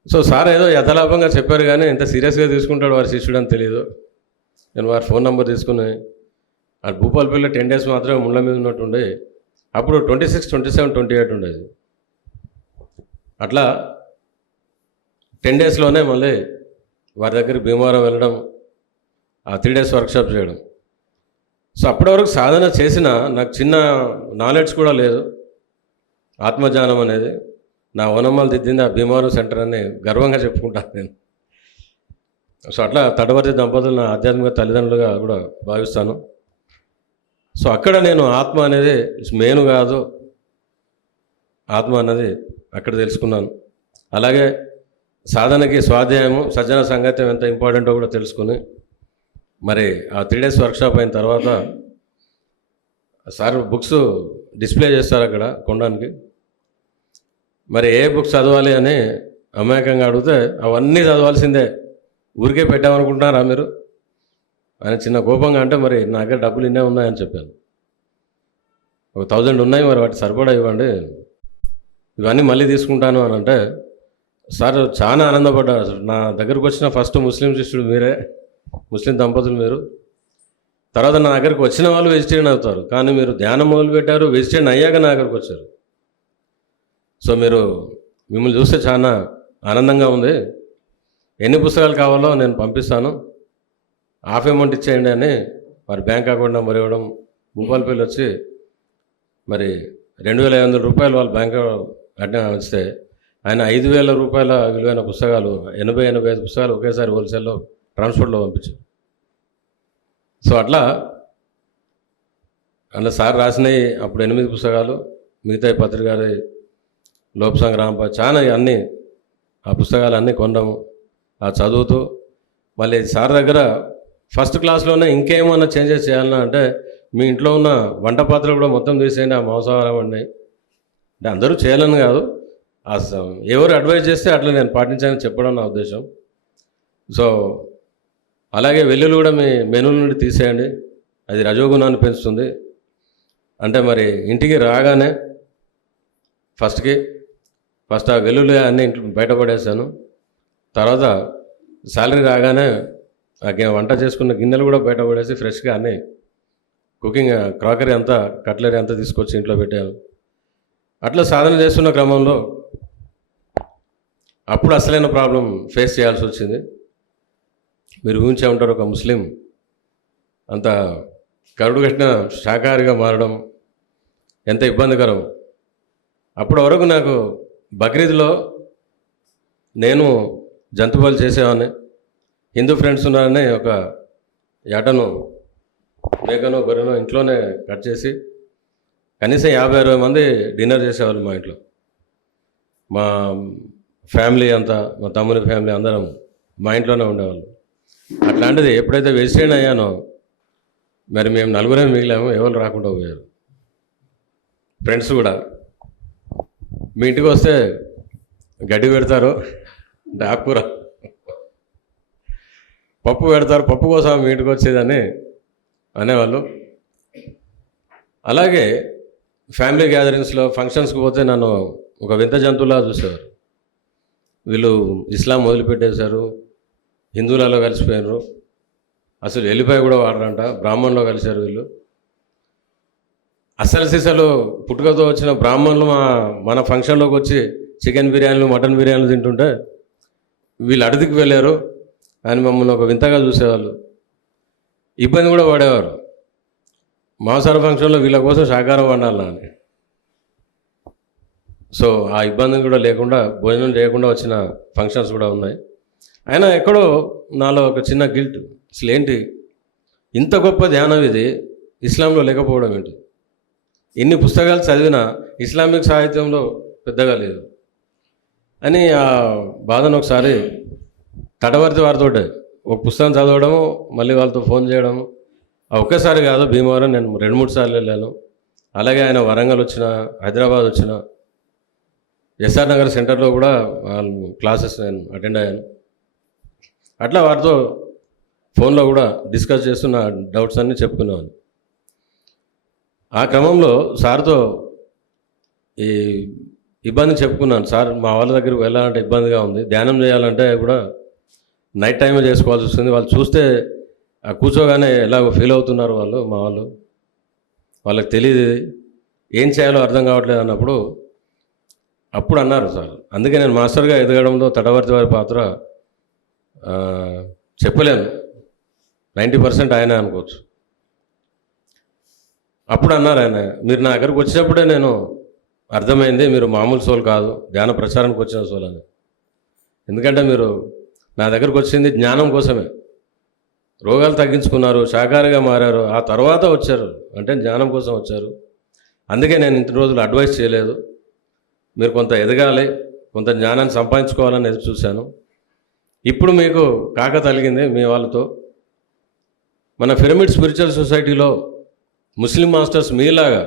సో సార్ ఏదో యథాలాపంగా చెప్పారు, కానీ ఎంత సీరియస్గా తీసుకుంటాడు వారి శిష్యుడు అని తెలియదు. నేను వారి ఫోన్ నెంబర్ తీసుకుని ఆ భూపాలపల్లిలో 10 days మాత్రమే ముళ్ళ మీద ఉన్నట్టుండే. అప్పుడు 26, 27, 28 ఉండేది. అట్లా 10 daysలోనే మళ్ళీ వారి దగ్గరికి భీమవరం వెళ్ళడం, ఆ 3 days వర్క్షాప్ చేయడం. సో అప్పటి వరకు సాధన చేసిన నాకు చిన్న నాలెడ్జ్ కూడా లేదు. ఆత్మజ్ఞానం అనేది నా ఓనమ్మలు దిద్దింది ఆ భీమవరం సెంటర్ అని గర్వంగా చెప్పుకుంటాను నేను. సో అట్లా తడవర్తి దంపతులు నా ఆధ్యాత్మిక తల్లిదండ్రులుగా కూడా భావిస్తాను. సో అక్కడ నేను ఆత్మ అనేది మెయిన్ కాదు, ఆత్మ అన్నది అక్కడ తెలుసుకున్నాను. అలాగే సాధనకి స్వాధ్యాయము సజ్జన సంగత్యం ఎంత ఇంపార్టెంటో కూడా తెలుసుకుని మరి ఆ 3 days వర్క్షాప్ అయిన తర్వాత సార్ బుక్స్ డిస్ప్లే చేస్తారు అక్కడ కొనడానికి. మరి ఏ బుక్స్ చదవాలి అని అమాయకంగా అడిగితే అవన్నీ చదవాల్సిందే, ఊరికే పెట్టామనుకుంటున్నారా మీరు అని చిన్న కోపంగా అంటే, మరి నా దగ్గర డబ్బులు ఇన్నే ఉన్నాయని చెప్పాను. ఒక 1000 ఉన్నాయి, మరి వాటి సరిపడా ఇవ్వండి, ఇవన్నీ మళ్ళీ తీసుకుంటాను అని అంటే సార్ చాలా ఆనందపడ్డారు. అసలు నా దగ్గరకు వచ్చిన ఫస్ట్ ముస్లిం శిష్యుడు మీరే, ముస్లిం దంపతులు మీరు. తర్వాత నా దగ్గరికి వచ్చిన వాళ్ళు వెజిటేరియన్ అవుతారు, కానీ మీరు ధ్యానం మొదలుపెట్టారు, వెజిటేరియన్ అయ్యాక నా దగ్గరకు వచ్చారు. సో మిమ్మల్ని చూస్తే చాలా ఆనందంగా ఉంది, ఎన్ని పుస్తకాలు కావాలో నేను పంపిస్తాను, హాఫ్ అమౌంట్ ఇచ్చేయండి అని మరి బ్యాంక్ అకౌంట్ నెంబర్ ఇవ్వడం, భూపాలపల్లి వచ్చి మరి 2500 రూపాయలు వాళ్ళ బ్యాంక్ అడ్డా ఇస్తే ఆయన 5000 రూపాయల విలువైన పుస్తకాలు 80-85 పుస్తకాలు ఒకేసారి హోల్సేల్లో ట్రాన్స్పోర్ట్లో పంపించారు. సో అట్లా సార్ రాసినవి అప్పుడు 8 పుస్తకాలు, మిగతా పత్రికారి లోప సంగ్రామ చాలా అన్నీ ఆ పుస్తకాలు అన్నీ కొనడము, ఆ చదువుతూ మళ్ళీ సార్ దగ్గర ఫస్ట్ క్లాస్లోనే ఇంకేమన్నా చేంజెస్ చేయాలన్నా అంటే మీ ఇంట్లో ఉన్న వంట పాత్రలు కూడా మొత్తం తీసేయండి, ఆ మాంసాహారం ఉన్నాయి అంటే అందరూ చేయాలని కాదు, ఎవరు అడ్వైజ్ చేస్తే అట్లా నేను పాటించాలని చెప్పడం నా ఉద్దేశం. సో అలాగే వెల్లుల్లి కూడా మీ మెనూ నుండి తీసేయండి, అది రజోగుణాన్ని పెంచుతుంది అంటే మరి ఇంటికి రాగానే ఫస్ట్ ఆ వెల్లుల్లి అన్నీ ఇంట్లో బయటపడేసాను. తర్వాత శాలరీ రాగానే వంట చేసుకున్న గిన్నెలు కూడా బయటపడేసి ఫ్రెష్గా అన్నీ కుకింగ్ క్రాకరీ అంతా కట్లరీ అంతా తీసుకొచ్చి ఇంట్లో పెట్టాను. అట్లా సాధన చేస్తున్న క్రమంలో అప్పుడు అసలైన ప్రాబ్లం ఫేస్ చేయాల్సి వచ్చింది. మీరు ఊహించే ఉంటారు, ఒక ముస్లిం అంత కరుడు కట్టిన శాకాహారిగా మారడం ఎంత ఇబ్బందికరం. అప్పటి వరకు నాకు బక్రీద్లో నేను జంతువులు చేసేవాడిని, హిందూ ఫ్రెండ్స్ ఉన్నారని ఒక యాటను మేకను గొర్రెను ఇంట్లోనే కట్ చేసి కనీసం 50-60 మంది డిన్నర్ చేసేవాళ్ళు మా ఇంట్లో. మా ఫ్యామిలీ అంతా, మా తమ్ముని ఫ్యామిలీ అందరం మా ఇంట్లోనే ఉండేవాళ్ళు. అట్లాంటిది ఎప్పుడైతే వెజిటేరియన్ అయ్యానో మరి మేము 4 మిగిలాము, ఎవరు రాకుండా పోయారు. ఫ్రెండ్స్ కూడా మీ ఇంటికి వస్తే గడ్డి పెడతారు, ఆకుకూర పప్పు పెడతారు, పప్పు కోసం మీ ఇంటికి వచ్చేదని అనేవాళ్ళు. అలాగే ఫ్యామిలీ గ్యాదరింగ్స్లో ఫంక్షన్స్కి పోతే నన్ను ఒక వింత జంతువులా చూసేవారు. వీళ్ళు ఇస్లాం వదిలిపెట్టేశారు, హిందువులలో కలిసిపోయారు, అసలు ఎల్లిపాయ కూడా వాడరంట, బ్రాహ్మణులో కలిశారు వీళ్ళు. అసలు సిసలు పుట్టుకతో వచ్చిన బ్రాహ్మణులు మన ఫంక్షన్లోకి వచ్చి చికెన్ బిర్యానీలు మటన్ బిర్యానీలు తింటుంటే వీళ్ళు అడిదికి వెళ్ళారు అని మమ్మల్ని ఒక వింతగా చూసేవాళ్ళు, ఇబ్బంది కూడా పడేవారు. మాంసాహార ఫంక్షన్లో వీళ్ళ కోసం శాకాహారం వండాలా అని. సో ఆ ఇబ్బంది కూడా లేకుండా భోజనం చేయకుండా వచ్చిన ఫంక్షన్స్ కూడా ఉన్నాయి. అయినా ఎక్కడో నాలో ఒక చిన్న గిల్ట్, అసలు ఏంటి ఇంత గొప్ప ధ్యానం ఇది ఇస్లాంలో లేకపోవడం ఏంటి, ఎన్ని పుస్తకాలు చదివినా ఇస్లామిక్ సాహిత్యంలో పెద్దగా లేదు అని ఆ బాధను ఒకసారి తడవర్తి వారితో ఒక పుస్తకం చదవడము, మళ్ళీ వాళ్ళతో ఫోన్ చేయడము. ఒకేసారి కాదు, భీమవరం నేను 2-3 సార్లు వెళ్ళాను. అలాగే ఆయన వరంగల్ వచ్చిన, హైదరాబాద్ వచ్చిన, ఎస్ఆర్ నగర్ సెంటర్లో కూడా క్లాసెస్ నేను అటెండ్ అయ్యాను. అట్లా వారితో ఫోన్లో కూడా డిస్కస్ చేస్తున్న డౌట్స్ అన్నీ చెప్పుకునేవాను. ఆ క్రమంలో సార్తో ఈ ఇబ్బంది చెప్పుకున్నాను. సార్ మా వాళ్ళ దగ్గరికి వెళ్ళాలంటే ఇబ్బందిగా ఉంది, ధ్యానం చేయాలంటే కూడా నైట్ టైమే చేసుకోవాల్సి వస్తుంది, వాళ్ళు చూస్తే కూర్చోగానే ఎలాగో ఫీల్ అవుతున్నారు వాళ్ళు, మా వాళ్ళు, వాళ్ళకి తెలియదు ఏం చేయాలో అర్థం కావట్లేదు అన్నప్పుడు అప్పుడు అన్నారు సార్. అందుకే నేను మాస్టర్గా ఎదగడంలో తటవర్తి వారి పాత్ర చెప్పలేను, 90% ఆయనే అనుకోవచ్చు. అప్పుడు అన్నారు ఆయన, మీరు నా దగ్గరకు వచ్చినప్పుడే నేను అర్థమైంది మీరు మామూలు సోల్ కాదు, ధ్యాన ప్రచారానికి వచ్చిన సోల్ అని. ఎందుకంటే మీరు నా దగ్గరకు వచ్చింది జ్ఞానం కోసమే. రోగాలు తగ్గించుకున్నారు, శాకాహారిగా మారారు, ఆ తర్వాత వచ్చారు అంటే జ్ఞానం కోసం వచ్చారు. అందుకే నేను ఇంత రోజులు అడ్వైస్ చేయలేదు. మీరు కొంత ఎదగాలి, కొంత జ్ఞానాన్ని సంపాదించుకోవాలని ఎదురు చూశాను. ఇప్పుడు మీకు కాక తలిగింది మీ వాళ్ళతో. మన పిరమిడ్ స్పిరిచువల్ సొసైటీలో ముస్లిం మాస్టర్స్ మీలాగా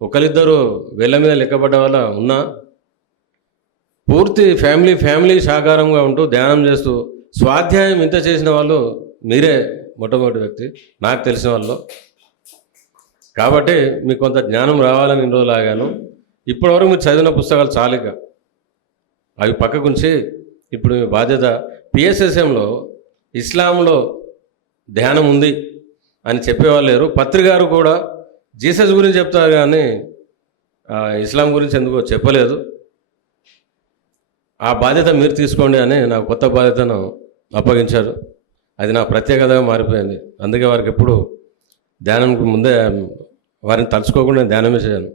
ఒకరిద్దరు వేళ్ళ మీద లెక్కబడ్డ వల్ల ఉన్నా, పూర్తి ఫ్యామిలీ సాకారంగా ఉంటూ ధ్యానం చేస్తూ స్వాధ్యాయం ఇంత చేసిన వాళ్ళు మీరే మొట్టమొదటి వ్యక్తి నాకు తెలిసిన వాళ్ళు. కాబట్టి మీకు కొంత జ్ఞానం రావాలని ఇన్ని రోజులు ఆగాను. ఇప్పటివరకు మీరు చదివిన పుస్తకాలు చాలిక అవి పక్కకుంచి ఇప్పుడు మీ బాధ్యత పిఎస్ఎస్ఎంలో ఇస్లాంలో ధ్యానం ఉంది అని చెప్పేవాళ్ళు లేరు. పత్రికారు కూడా జీసస్ గురించి చెప్తారు కానీ ఇస్లాం గురించి ఎందుకో చెప్పలేదు. ఆ బాధ్యత మీరు తీసుకోండి అని నాకు కొత్త బాధ్యతను అప్పగించారు. అది నా ప్రత్యేకతగా మారిపోయింది. అందుకే వారికి ఎప్పుడు ధ్యానంకు ముందే వారిని తలుచుకోకుండా ధ్యానమే చేయను.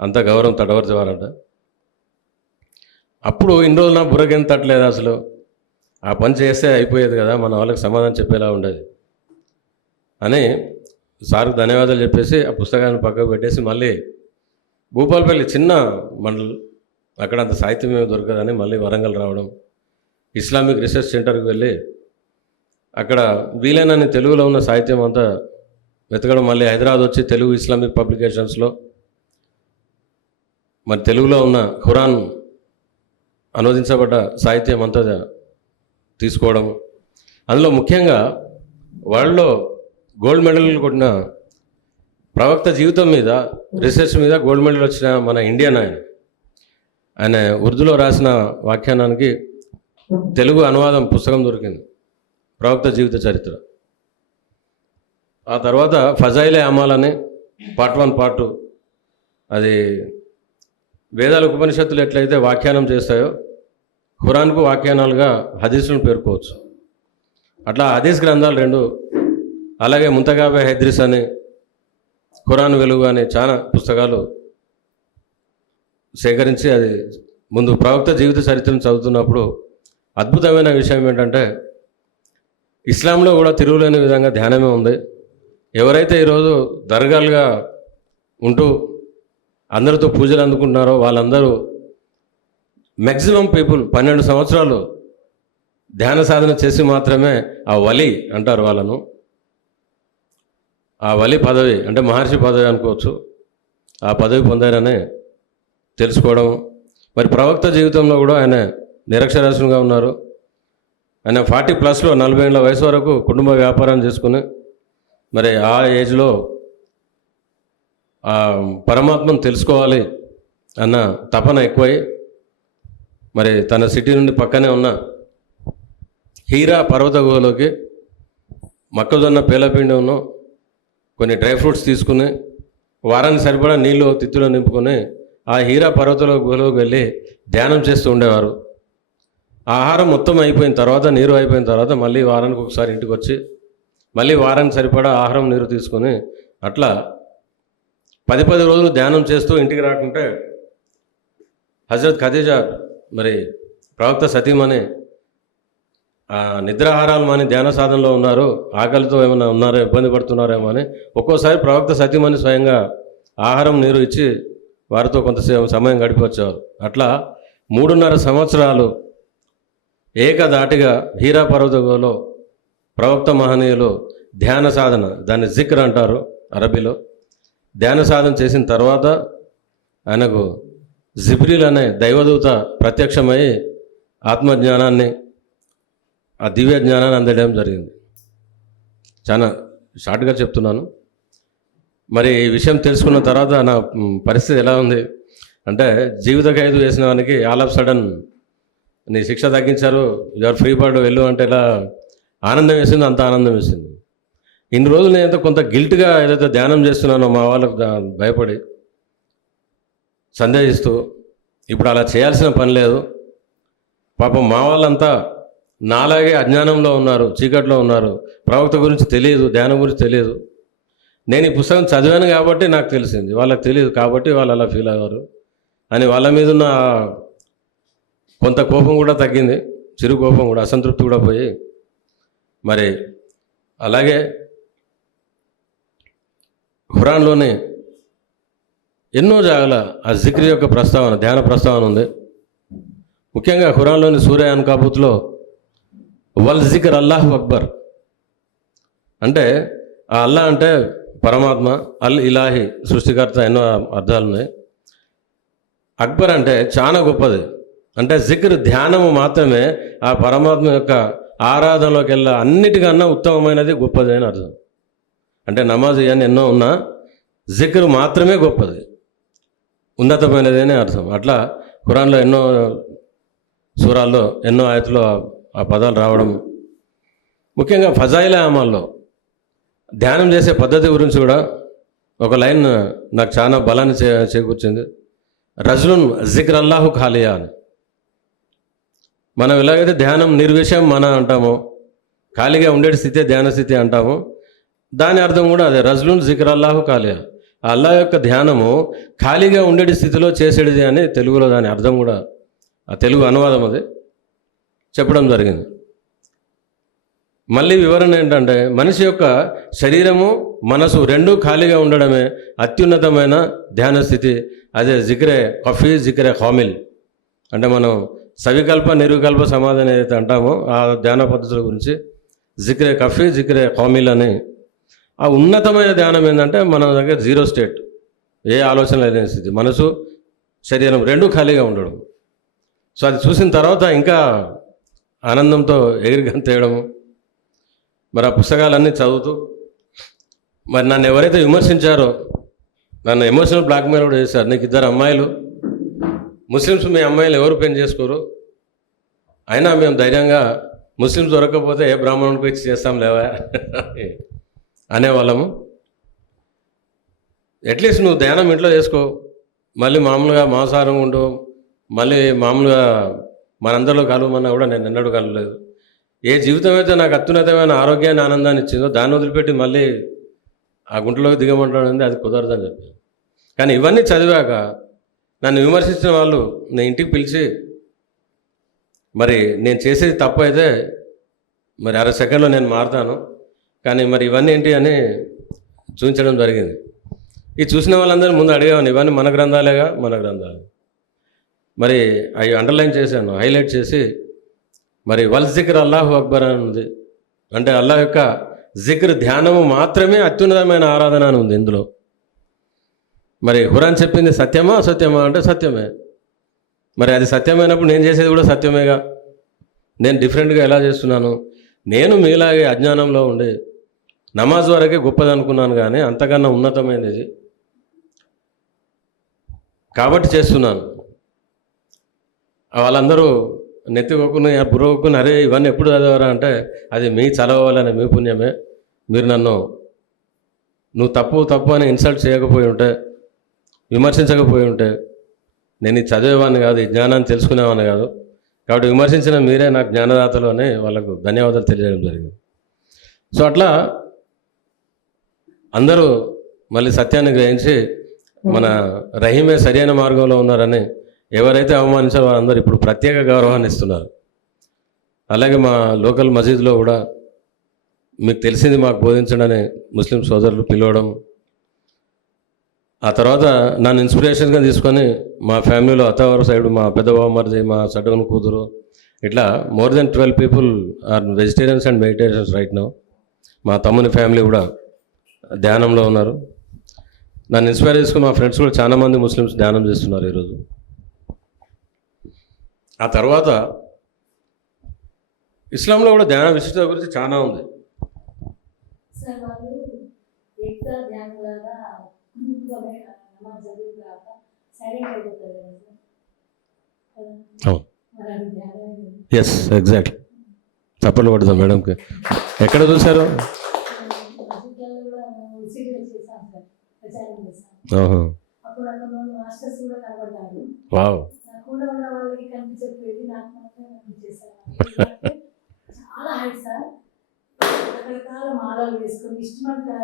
అంత గౌరవం తడవరచేవారంట. అప్పుడు ఇన్ని రోజులు నా బుర్రకేం తట్టలేదు అసలు. ఆ పని చేస్తే అయిపోయేది కదా, మన వాళ్ళకి సమాధానం చెప్పేలా ఉండేది అని సార్కు ధన్యవాదాలు చెప్పేసి ఆ పుస్తకాన్ని పక్కకు పెట్టేసి మళ్ళీ భూపాలపల్లి చిన్న మండలం, అక్కడ అంత సాహిత్యం ఏమి దొరకదని మళ్ళీ వరంగల్ రావడం, ఇస్లామిక్ రీసెర్చ్ సెంటర్కి వెళ్ళి అక్కడ వీలైనన్ని తెలుగులో ఉన్న సాహిత్యం అంతా వెతకడం, మళ్ళీ హైదరాబాద్ వచ్చి తెలుగు ఇస్లామిక్ పబ్లికేషన్స్లో మరి తెలుగులో ఉన్న ఖురాన్ అనువదించబడ్డ సాహిత్యం అంతా తీసుకోవడం. అందులో ముఖ్యంగా వాళ్ళలో గోల్డ్ మెడల్ కొట్టిన ప్రవక్త జీవితం మీద రీసెర్చ్ మీద గోల్డ్ మెడల్ వచ్చిన మన ఇండియన్ ఆయన ఉర్దూలో రాసిన వ్యాఖ్యానానికి తెలుగు అనువాదం పుస్తకం దొరికింది, ప్రవక్త జీవిత చరిత్ర. ఆ తర్వాత ఫజాయిలే అమాలని పార్ట్ 1 పార్ట్ 2, అది వేదాల ఉపనిషత్తులు ఎట్లయితే వ్యాఖ్యానం చేస్తాయో ఖురాన్కు వ్యాఖ్యానాలుగా హదీసులను పేర్కోవచ్చు. అట్లా హదీస్ గ్రంథాలు 2, అలాగే ముంతగాబే హైద్రిస్ అని, ఖురాన్ వెలుగు అని చాలా పుస్తకాలు సేకరించి అది ముందు ప్రవక్త జీవిత చరిత్రను చదువుతున్నప్పుడు అద్భుతమైన విషయం ఏంటంటే ఇస్లాంలో కూడా తిరుగులేని విధంగా ధ్యానమే ఉంది. ఎవరైతే ఈరోజు దర్గాలుగా ఉంటూ అందరితో పూజలు అందుకుంటున్నారో వాళ్ళందరూ మ్యాక్సిమం పీపుల్ 12 సంవత్సరాలు ధ్యాన సాధన చేసి మాత్రమే ఆ వలి అంటారు వాళ్ళను. ఆ వలి పదవి అంటే మహర్షి పదవి అనుకోవచ్చు, ఆ పదవి పొందారనే తెలుసుకోవడం. మరి ప్రవక్త జీవితంలో కూడా ఆయన నిరక్షరాస్యునిగా ఉన్నారు. ఆయన 40+లో 40 ఏళ్ళ వయసు వరకు కుటుంబ వ్యాపారం చేసుకుని మరి ఆ ఏజ్లో పరమాత్మను తెలుసుకోవాలి అన్న తపన ఎక్కువై మరి తన సిటీ నుండి పక్కనే ఉన్న హీరా పర్వత గుహలోకి మొక్కజొన్న పేలపిండిను కొన్ని డ్రై ఫ్రూట్స్ తీసుకుని వారానికి సరిపడా నీళ్ళు తిత్తులో నింపుకొని ఆ హీరా పర్వత గుహలోకి వెళ్ళి ధ్యానం చేస్తూ ఉండేవారు. ఆహారం మొత్తం అయిపోయిన తర్వాత, నీరు అయిపోయిన తర్వాత మళ్ళీ వారానికి ఒకసారి ఇంటికి వచ్చి మళ్ళీ వారానికి సరిపడా ఆహారం నీరు తీసుకొని అట్లా 10 రోజులు ధ్యానం చేస్తూ ఇంటికి రాకుంటే హజరత్ ఖదీజా మరి ప్రవక్త సతీమణి నిద్రాహారాలు మాని ధ్యాన సాధనలో ఉన్నారు, ఆకలితో ఏమైనా ఉన్నారో ఇబ్బంది పడుతున్నారేమో అని ఒక్కోసారి ప్రవక్త సతీమణి స్వయంగా ఆహారం నీరు ఇచ్చి వారితో కొంత సమయం గడిపొచ్చేవారు. అట్లా 3.5 సంవత్సరాలు ఏకదాటిగా హీరా పర్వతలో ప్రవక్త మహనీయులు ధ్యాన సాధన, దాన్ని జిక్ర్ అంటారు అరబీలో, ధ్యాన సాధన చేసిన తర్వాత ఆయనకు జిబ్రీల్ అనే దైవదూత ప్రత్యక్షమై ఆత్మజ్ఞానాన్ని, ఆ దివ్య జ్ఞానాన్ని అందడం జరిగింది. చాలా షార్ట్గా చెప్తున్నాను. మరి ఈ విషయం తెలుసుకున్న తర్వాత నా పరిస్థితి ఎలా ఉంది అంటే, జీవిత ఖైదు వేసిన వానికి ఆల్ ఆఫ్ సడన్ నీ శిక్ష తగ్గించారు, యువర్ ఫ్రీ బర్డ్ వెళ్ళు అంటే ఎలా ఆనందం వేసింది, అంత ఆనందం వేసింది. ఇన్ని రోజులు నేను కొంత గిల్ట్గా ఏదైతే ధ్యానం చేస్తున్నానో మా వాళ్ళకు భయపడి సందేహిస్తూ, ఇప్పుడు అలా చేయాల్సిన పని లేదు. పాపం మా వాళ్ళంతా నాలాగే అజ్ఞానంలో ఉన్నారు, చీకట్లో ఉన్నారు, ప్రవక్త గురించి తెలియదు, ధ్యానం గురించి తెలియదు. నేను ఈ పుస్తకం చదివాను కాబట్టి నాకు తెలిసింది, వాళ్ళకి తెలియదు కాబట్టి వాళ్ళు అలా ఫీల్ అయ్యారు. అని వాళ్ళ మీద ఉన్న కొంత కోపం కూడా తగ్గింది, చిరు కోపం కూడా, అసంతృప్తి కూడా పోయి. మరి అలాగే ఖురాన్లోనే ఎన్నో జాగాల ఆ జిక్ర్ యొక్క ప్రస్తావన, ధ్యాన ప్రస్తావన ఉంది. ముఖ్యంగా ఖురాన్లోని సూరా అన్కబూత్లో వల్ జిక్ర్ అల్లాహు అక్బర్ అంటే, ఆ అల్లా అంటే పరమాత్మ, అల్ ఇలాహి సృష్టికర్త, ఎన్నో అర్థాలు ఉన్నాయి. అక్బర్ అంటే చాలా గొప్పది, అంటే జిక్ర్ ధ్యానము మాత్రమే ఆ పరమాత్మ యొక్క ఆరాధనలోకి వెళ్ళా అన్నిటికన్నా ఉత్తమమైనది, గొప్పది అని అర్థం. అంటే నమాజ్ ఇవన్నీ ఎన్నో ఉన్నా జిక్ర్ మాత్రమే గొప్పది, ఉన్నతమైనది అని అర్థం. అట్లా ఖురాన్లో ఎన్నో సూరాల్లో ఎన్నో ఆయతుల్లో ఆ పదాలు రావడం. ముఖ్యంగా ఫజాయిల అమాల్లో ధ్యానం చేసే పద్ధతి గురించి కూడా ఒక లైన్ నాకు చాలా బలాన్ని చేకూర్చింది. రజులున్ జిక్ర్ అల్లాహు ఖాలియా అని. మనం ఎలాగైతే ధ్యానం నిర్విషయం మన అంటామో, ఖాళీగా ఉండే స్థితే ధ్యాన స్థితి అంటామో, దాని అర్థం కూడా అదే, రజులున్ జిక్ర్ అల్లాహు ఖాలియా. ఆ అల్లా యొక్క ధ్యానము ఖాళీగా ఉండే స్థితిలో చేసేది అని తెలుగులో దాని అర్థం కూడా, ఆ తెలుగు అనువాదం అది చెప్పడం జరిగింది. మళ్ళీ వివరణ ఏంటంటే, మనిషి యొక్క శరీరము మనసు రెండూ ఖాళీగా ఉండడమే అత్యున్నతమైన ధ్యాన స్థితి. అదే జిక్రే కఫీ, జిక్రే ఖామిల్. అంటే మనం సవికల్ప నిర్వికల్ప సమాధానం ఏదైతే అంటామో ఆ ధ్యాన పద్ధతుల గురించి జిక్రే కఫీ, జిక్రే ఖామిల్ అని. ఆ ఉన్నతమైన ధ్యానం ఏంటంటే మన దగ్గర జీరో స్టేట్, ఏ ఆలోచన లేని స్థితి, మనసు శరీరం రెండూ ఖాళీగా ఉండడం. సో అది చూసిన తర్వాత ఇంకా ఆనందంతో ఎగిరి గంతేయడము. మరి ఆ పుస్తకాలన్నీ చదువుతూ, మరి నన్ను ఎవరైతే విమర్శించారో, నన్ను ఎమోషనల్ బ్లాక్మెయిల్ కూడా చేశారు. నీకు 2 అమ్మాయిలు, ముస్లిమ్స్ మీ అమ్మాయిలు ఎవరు పెళ్లి చేసుకోరు, అయినా మేము ధైర్యంగా ముస్లిమ్స్ దొరకకపోతే ఏ బ్రాహ్మణునికి ఇచ్చి చేస్తాం లేవా అనేవాళ్ళము. అట్లీస్ట్ నువ్వు ధ్యానం ఇంట్లో చేసుకో, మళ్ళీ మామూలుగా మాంసాహారం ఉండు, మళ్ళీ మామూలుగా మనందరిలో కలవమన్నా కూడా నేను ఎన్నడూ కలవలేదు. ఏ జీవితం అయితే నాకు అత్యున్నతమైన ఆరోగ్యాన్ని, ఆనందాన్ని ఇచ్చిందో దాన్ని వదిలిపెట్టి మళ్ళీ ఆ గుంటలోకి దిగమంటాడు, అది కుదరదని చెప్పి. కానీ ఇవన్నీ చదివాక నన్ను విమర్శించిన వాళ్ళు నేను ఇంటికి పిలిచి, మరి నేను చేసేది తప్పు అయితే మరి 1/2 సెకండ్లో నేను మారుతాను, కానీ మరి ఇవన్నీ ఏంటి అని చూపించడం జరిగింది. ఈ చూసిన వాళ్ళందరూ ముందు అడిగేవాడిని, ఇవన్నీ మన గ్రంథాలేగా, మన గ్రంథాలు. మరి అవి అండర్లైన్ చేశాను, హైలైట్ చేసి, మరి వల్ జిక్ర్ అల్లాహు అక్బర్ అని ఉంది. అంటే అల్లాహ్ యొక్క జిక్ర్ ధ్యానము మాత్రమే అత్యున్నతమైన ఆరాధన అని ఉంది ఇందులో. మరి ఖురాన్ చెప్పింది సత్యమా అసత్యమా అంటే సత్యమే. మరి అది సత్యమైనప్పుడు నేను చేసేది కూడా సత్యమేగా. నేను డిఫరెంట్గా ఎలా చేస్తున్నాను? నేను మీలాగే అజ్ఞానంలో ఉండి నమాజ్ వరకే గొప్పది అనుకున్నాను, కానీ అంతకన్నా ఉన్నతమైనది ఇది కాబట్టి చేస్తున్నాను. వాళ్ళందరూ నెత్తికొక్కుని బుర్రకొక్కుని, అరే ఇవన్నీ ఎప్పుడు చదివారా అంటే, అది మీ చదవాలని, మీ పుణ్యమే. మీరు నన్ను నువ్వు తప్పు అని ఇన్సల్ట్ చేయకపోయి ఉంటే, విమర్శించకపోయి ఉంటే నేను ఇది చదివేవాడిని కాదు, ఈ జ్ఞానాన్ని తెలుసుకునేవాడిని కాదు. కాబట్టి విమర్శించిన మీరే నాకు జ్ఞానదాతలు అని వాళ్ళకు ధన్యవాదాలు తెలియజేయడం జరిగింది. సో అట్లా అందరూ మళ్ళీ సత్యాన్ని గ్రహించి మన రహీమే సరైన మార్గంలో ఉన్నారని, ఎవరైతే అవమానించారో వారందరూ ఇప్పుడు ప్రత్యేక గౌరవాన్ని ఇస్తున్నారు. అలాగే మా లోకల్ మసీదులో కూడా మీకు తెలిసింది మాకు బోధించడని ముస్లిం సోదరులు పిలవడం, ఆ తర్వాత నన్ను ఇన్స్పిరేషన్గా తీసుకొని మా ఫ్యామిలీలో అత్తవారు సైడ్ మా పెద్ద బావమరిది, మా సడ్డగను కూతురు, ఇట్లా more than 12 people are vegetarians and Mediterraneans right now. మా తమ్ముని ఫ్యామిలీ కూడా ధ్యానంలో ఉన్నారు. నన్ను ఇన్స్పైర్ చేసుకుని మా ఫ్రెండ్స్ కూడా చాలామంది ముస్లిమ్స్ ధ్యానం చేస్తున్నారు ఈరోజు. ఆ తర్వాత ఇస్లాంలో కూడా ధ్యాన విశిష్టత గురించి చాలా ఉంది. Yes, exactly. చప్పట్లు కొడతాం మేడంకి. ఎక్కడ చూశారు? వావ్. చాలా హైట్ సార్, రకరకాల మాలలు వేసుకొని ఇష్టమంతా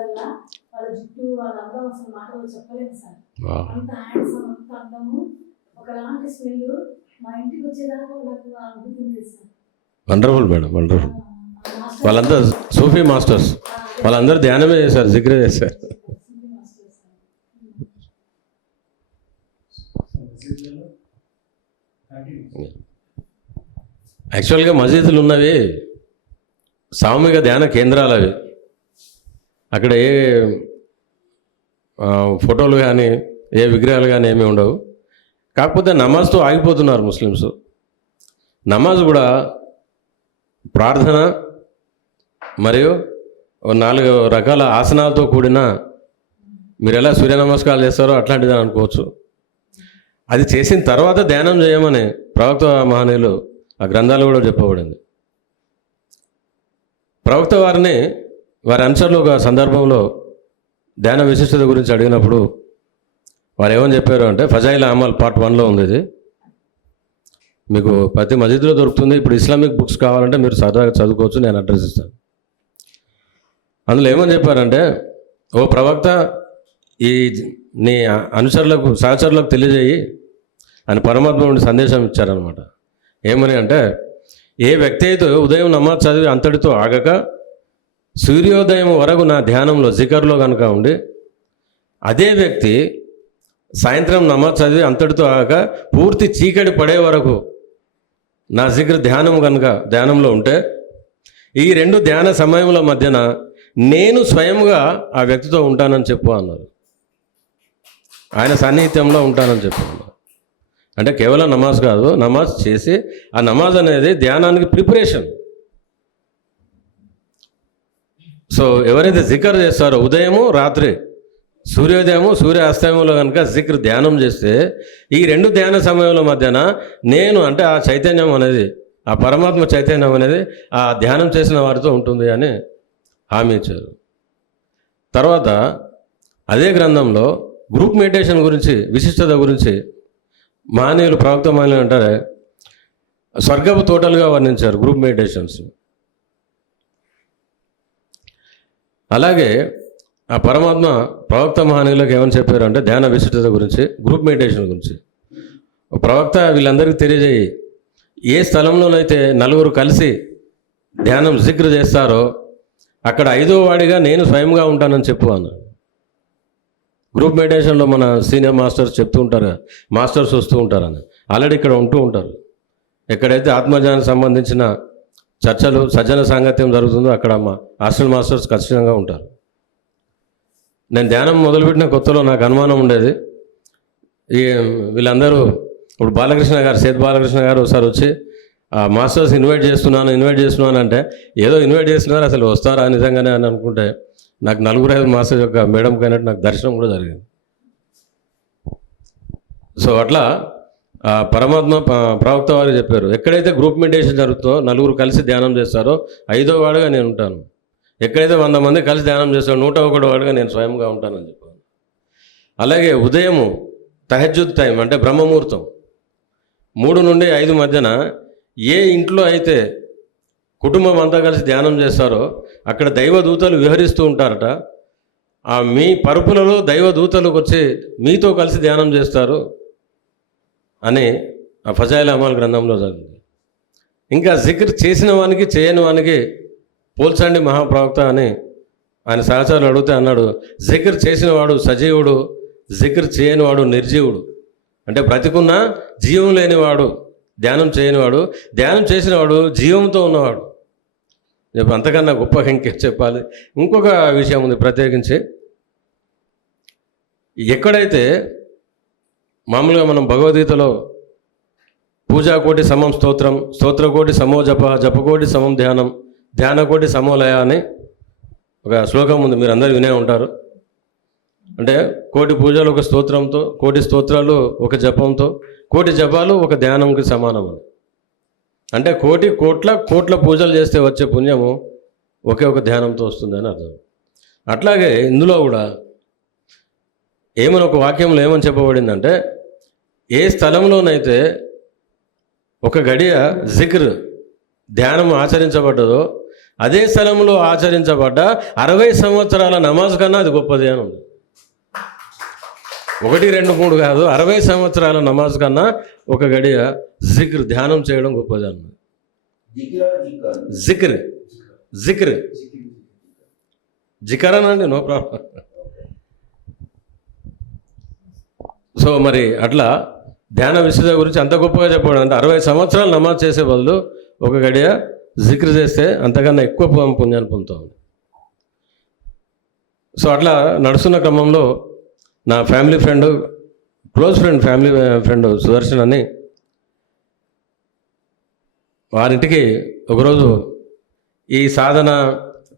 వాళ్ళ జుట్టు, వాళ్ళ అందం అసలు మాటలు చెప్పలేము సార్. అంత హ్యాండ్సమ్, అంత అందము. ఒకలాంటి స్మెల్ మా ఇంటికి వచ్చేదాకా నాకు ఆ అనుభూతి ఉంది sir. Wonderful madam, wonderful. Master వాళ్ళంతా సూఫీ మాస్టర్స్, వాళ్ళందరూ ధ్యానమే చేశారు, జిక్రే చేశారు. Master sir. యాక్చువల్గా మసీదులు ఉన్నవి సామూహిక ధ్యాన కేంద్రాలు అవి. అక్కడ ఏ ఫోటోలు కానీ ఏ విగ్రహాలు కానీ ఏమీ ఉండవు. కాకపోతే నమాజ్తో ఆగిపోతున్నారు ముస్లిమ్స్. నమాజ్ కూడా ప్రార్థన మరియు 4 రకాల ఆసనాలతో కూడిన, మీరు ఎలా సూర్య నమస్కారాలు చేస్తారో అట్లాంటిది అనుకోవచ్చు. అది చేసిన తర్వాత ధ్యానం చేయమని ప్రవక్త మహనీయులు ఆ గ్రంథాలు కూడా చెప్పబడింది. ప్రవక్త వారిని వారి అనుచరులు ఒక సందర్భంలో ధ్యాన విశిష్టత గురించి అడిగినప్పుడు వారు ఏమని చెప్పారు అంటే, ఫజాయిల్ అమల్ పార్ట్ 1లో ఉంది ఇది, మీకు ప్రతి మసీదులో దొరుకుతుంది. ఇప్పుడు ఇస్లామిక్ బుక్స్ కావాలంటే మీరు సరదాగా చదువుకోవచ్చు, నేను అడ్రస్ ఇస్తాను. అందులో ఏమని చెప్పారంటే, ఓ ప్రవక్త, ఈ నీ అనుచరులకు సహచరులకు తెలియజేయి అని పరమాత్మ నుండి సందేశం ఇచ్చారనమాట. ఏమని అంటే, ఏ వ్యక్తి అయితే ఉదయం నమాజ్ చదివి అంతటితో ఆగక సూర్యోదయం వరకు నా ధ్యానంలో జికర్లో కనుక ఉండి, అదే వ్యక్తి సాయంత్రం నమాజ్ చదివి అంతటితో ఆగక పూర్తి చీకటి పడే వరకు నా జికర్ ధ్యానంలో ఉంటే, ఈ 2 ధ్యాన సమయంలో మధ్యన నేను స్వయంగా ఆ వ్యక్తితో ఉంటానని చెప్పు అన్నారు. ఆయన సాన్నిహిత్యంలో ఉంటానని చెప్పు అన్నారు. అంటే కేవలం నమాజ్ కాదు, నమాజ్ చేసి ఆ నమాజ్ అనేది ధ్యానానికి ప్రిపరేషన్. సో ఎవరైతే జికర్ చేస్తారో ఉదయము రాత్రి, సూర్యోదయము సూర్యాస్తమయంలో కనుక జిక్ర్ ధ్యానం చేస్తే, ఈ 2 ధ్యాన సమయంలో మధ్యన నేను అంటే ఆ చైతన్యం అనేది, ఆ పరమాత్మ చైతన్యం అనేది ఆ ధ్యానం చేసిన వారితో ఉంటుంది అని హామీ ఇచ్చారు. తర్వాత అదే గ్రంథంలో గ్రూప్ మెడిటేషన్ గురించి, విశిష్టత గురించి మహనీయులు ప్రవక్త మహనీయులు అంటారే స్వర్గపు తోటలుగా వర్ణించారు గ్రూప్ మెడిటేషన్స్. అలాగే ఆ పరమాత్మ ప్రవక్త మహనీయులకు ఏమని చెప్పారు అంటే, ధ్యాన విశిష్టత గురించి, గ్రూప్ మెడిటేషన్ గురించి ప్రవక్త వీళ్ళందరికీ తెలియజేయి, ఏ స్థలంలోనైతే 4 కలిసి ధ్యానం జిక్ర్ చేస్తారో అక్కడ 5వ వాడిగా నేను స్వయంగా ఉంటానని చెప్పు అన్నాడు. గ్రూప్ మెడిటేషన్లో మన సీనియర్ మాస్టర్స్ చెప్తూ ఉంటారు, మాస్టర్స్ వస్తూ ఉంటారని, ఆల్రెడీ ఇక్కడ ఉంటూ ఉంటారు. ఎక్కడైతే ఆత్మజ్ఞానానికి సంబంధించిన చర్చలు, సజ్జన సాంగత్యం జరుగుతుందో అక్కడ మా హాస్టల్ మాస్టర్స్ ఖచ్చితంగా ఉంటారు. నేను ధ్యానం మొదలుపెట్టిన కొత్తలో నాకు అనుమానం ఉండేది, ఈ వీళ్ళందరూ ఇప్పుడు బాలకృష్ణ గారు, సేత్ బాలకృష్ణ గారు ఒకసారి వచ్చి మాస్టర్స్ ఇన్వైట్ చేస్తున్నాను అంటే, ఏదో ఇన్వైట్ చేస్తున్నారు, అసలు వస్తారా నిజంగానే అని అనుకుంటే, నాకు 4-5 మాస్టర్స్ యొక్క మేడంకి అయినట్టు నాకు దర్శనం కూడా జరిగింది. సో అట్లా పరమాత్మ ప్రవక్త వారు చెప్పారు, ఎక్కడైతే గ్రూప్ మెడిటేషన్ జరుగుతుందో 4 కలిసి ధ్యానం చేస్తారో 5వ వాడుగా నేను ఉంటాను. ఎక్కడైతే 100 మంది కలిసి ధ్యానం చేస్తారో 101 వాడుగా నేను స్వయంగా ఉంటానని చెప్పాను. అలాగే ఉదయము తహజ్జుద్ టైం అంటే బ్రహ్మముహూర్తం 3 నుండి 5 మధ్యన ఏ ఇంట్లో అయితే కుటుంబం అంతా కలిసి ధ్యానం చేస్తారో అక్కడ దైవదూతలు విహరిస్తూ ఉంటారట. ఆ మీ పరుపులలో దైవదూతలకు వచ్చి మీతో కలిసి ధ్యానం చేస్తారు అని ఆ ఫజాయిల్ అమల్ గ్రంథంలో జరిగింది. ఇంకా జిక్ర్ చేసిన వానికి చేయని వానికి పోల్చండి మహాప్రవక్త అని ఆయన సహచరులు అడిగితే అన్నాడు, జిక్ర్ చేసినవాడు సజీవుడు, జిక్ర్ చేయనివాడు నిర్జీవుడు. అంటే బ్రతికున్న జీవం లేనివాడు ధ్యానం చేయనివాడు, ధ్యానం చేసినవాడు జీవంతో ఉన్నవాడు. అంతకన్నా గొప్ప ఇంకేం చెప్పాలి. ఇంకొక విషయం ఉంది ప్రత్యేకించి, ఎక్కడైతే మామూలుగా మనం భగవద్గీతలో పూజాకోటి సమం స్తోత్రం, స్తోత్రకోటి సమో జప, జపకోటి సమం ధ్యానం, ధ్యానకోటి సమోలయ అని ఒక శ్లోకం ఉంది, మీరు అందరూ వినే ఉంటారు. అంటే 1,000 పూజలు ఒక స్తోత్రంతో, 1,000 స్తోత్రాలు ఒక జపంతో, 1,000 జపాలు ఒక ధ్యానంకి సమానం అని. అంటే 1,000 కోట్ల పూజలు చేస్తే వచ్చే పుణ్యము ఒకే ఒక ధ్యానంతో వస్తుంది అని అర్థం. అట్లాగే ఇందులో కూడా ఏమని ఒక వాక్యంలో ఏమని చెప్పబడిందంటే, ఏ స్థలంలోనైతే ఒక గడియ జిక్ర్ ధ్యానం ఆచరించబడ్డదో అదే స్థలంలో ఆచరించబడ్డ 60 సంవత్సరాల నమాజ్ కన్నా అది గొప్పది అని ఉంది. 1, 2, 3 కాదు, 60 సంవత్సరాల నమాజ్ కన్నా ఒక గడియ జిక్ర్ ధ్యానం చేయడం గొప్పది అన్న. జిక్ర్ జిక్ర్ జికరనండి, నో ప్రాబ్లం. సో మరి అట్లా ధ్యాన విశుద్ధ గురించి అంత గొప్పగా చెప్పడం అంటే 60 సంవత్సరాలు నమాజ్ చేసే బదులు ఒక గడియ జిక్ర్ చేస్తే అంతకన్నా ఎక్కువ పుణ్యాన్ని పొందుతాం. సో అట్లా నడుస్తున్న క్రమంలో నా family friend, close family friend Sudarshan అని, వారింటికి ఒకరోజు ఈ సాధన,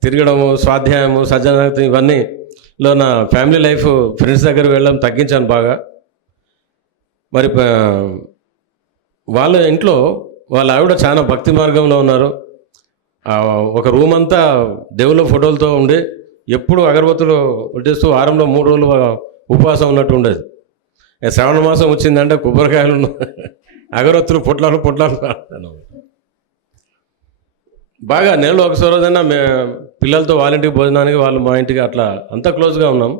తిరగడము, స్వాధ్యాయము, సజ్జనత ఇవన్నీలో నా ఫ్యామిలీ లైఫ్, ఫ్రెండ్స్ దగ్గర వెళ్ళడం తగ్గించాను బాగా. మరి వాళ్ళ ఇంట్లో వాళ్ళ ఆవిడ చాలా భక్తి మార్గంలో ఉన్నారు. ఒక రూమ్ అంతా దేవుళ్ళ ఫోటోలతో ఉండి ఎప్పుడు అగరబత్తులు కొట్టేస్తూ వారంలో 3 రోజులు ఉపవాసం ఉన్నట్టు ఉండేది. శ్రావణ మాసం వచ్చిందంటే కొబ్బరికాయలు, అగరబత్తులు పొట్లాలు బాగా. నెలలో ఒకసారి రోజైనా పిల్లలతో వాళ్ళ ఇంటికి భోజనానికి, వాళ్ళు మా ఇంటికి అట్లా అంత క్లోజ్గా ఉన్నాం.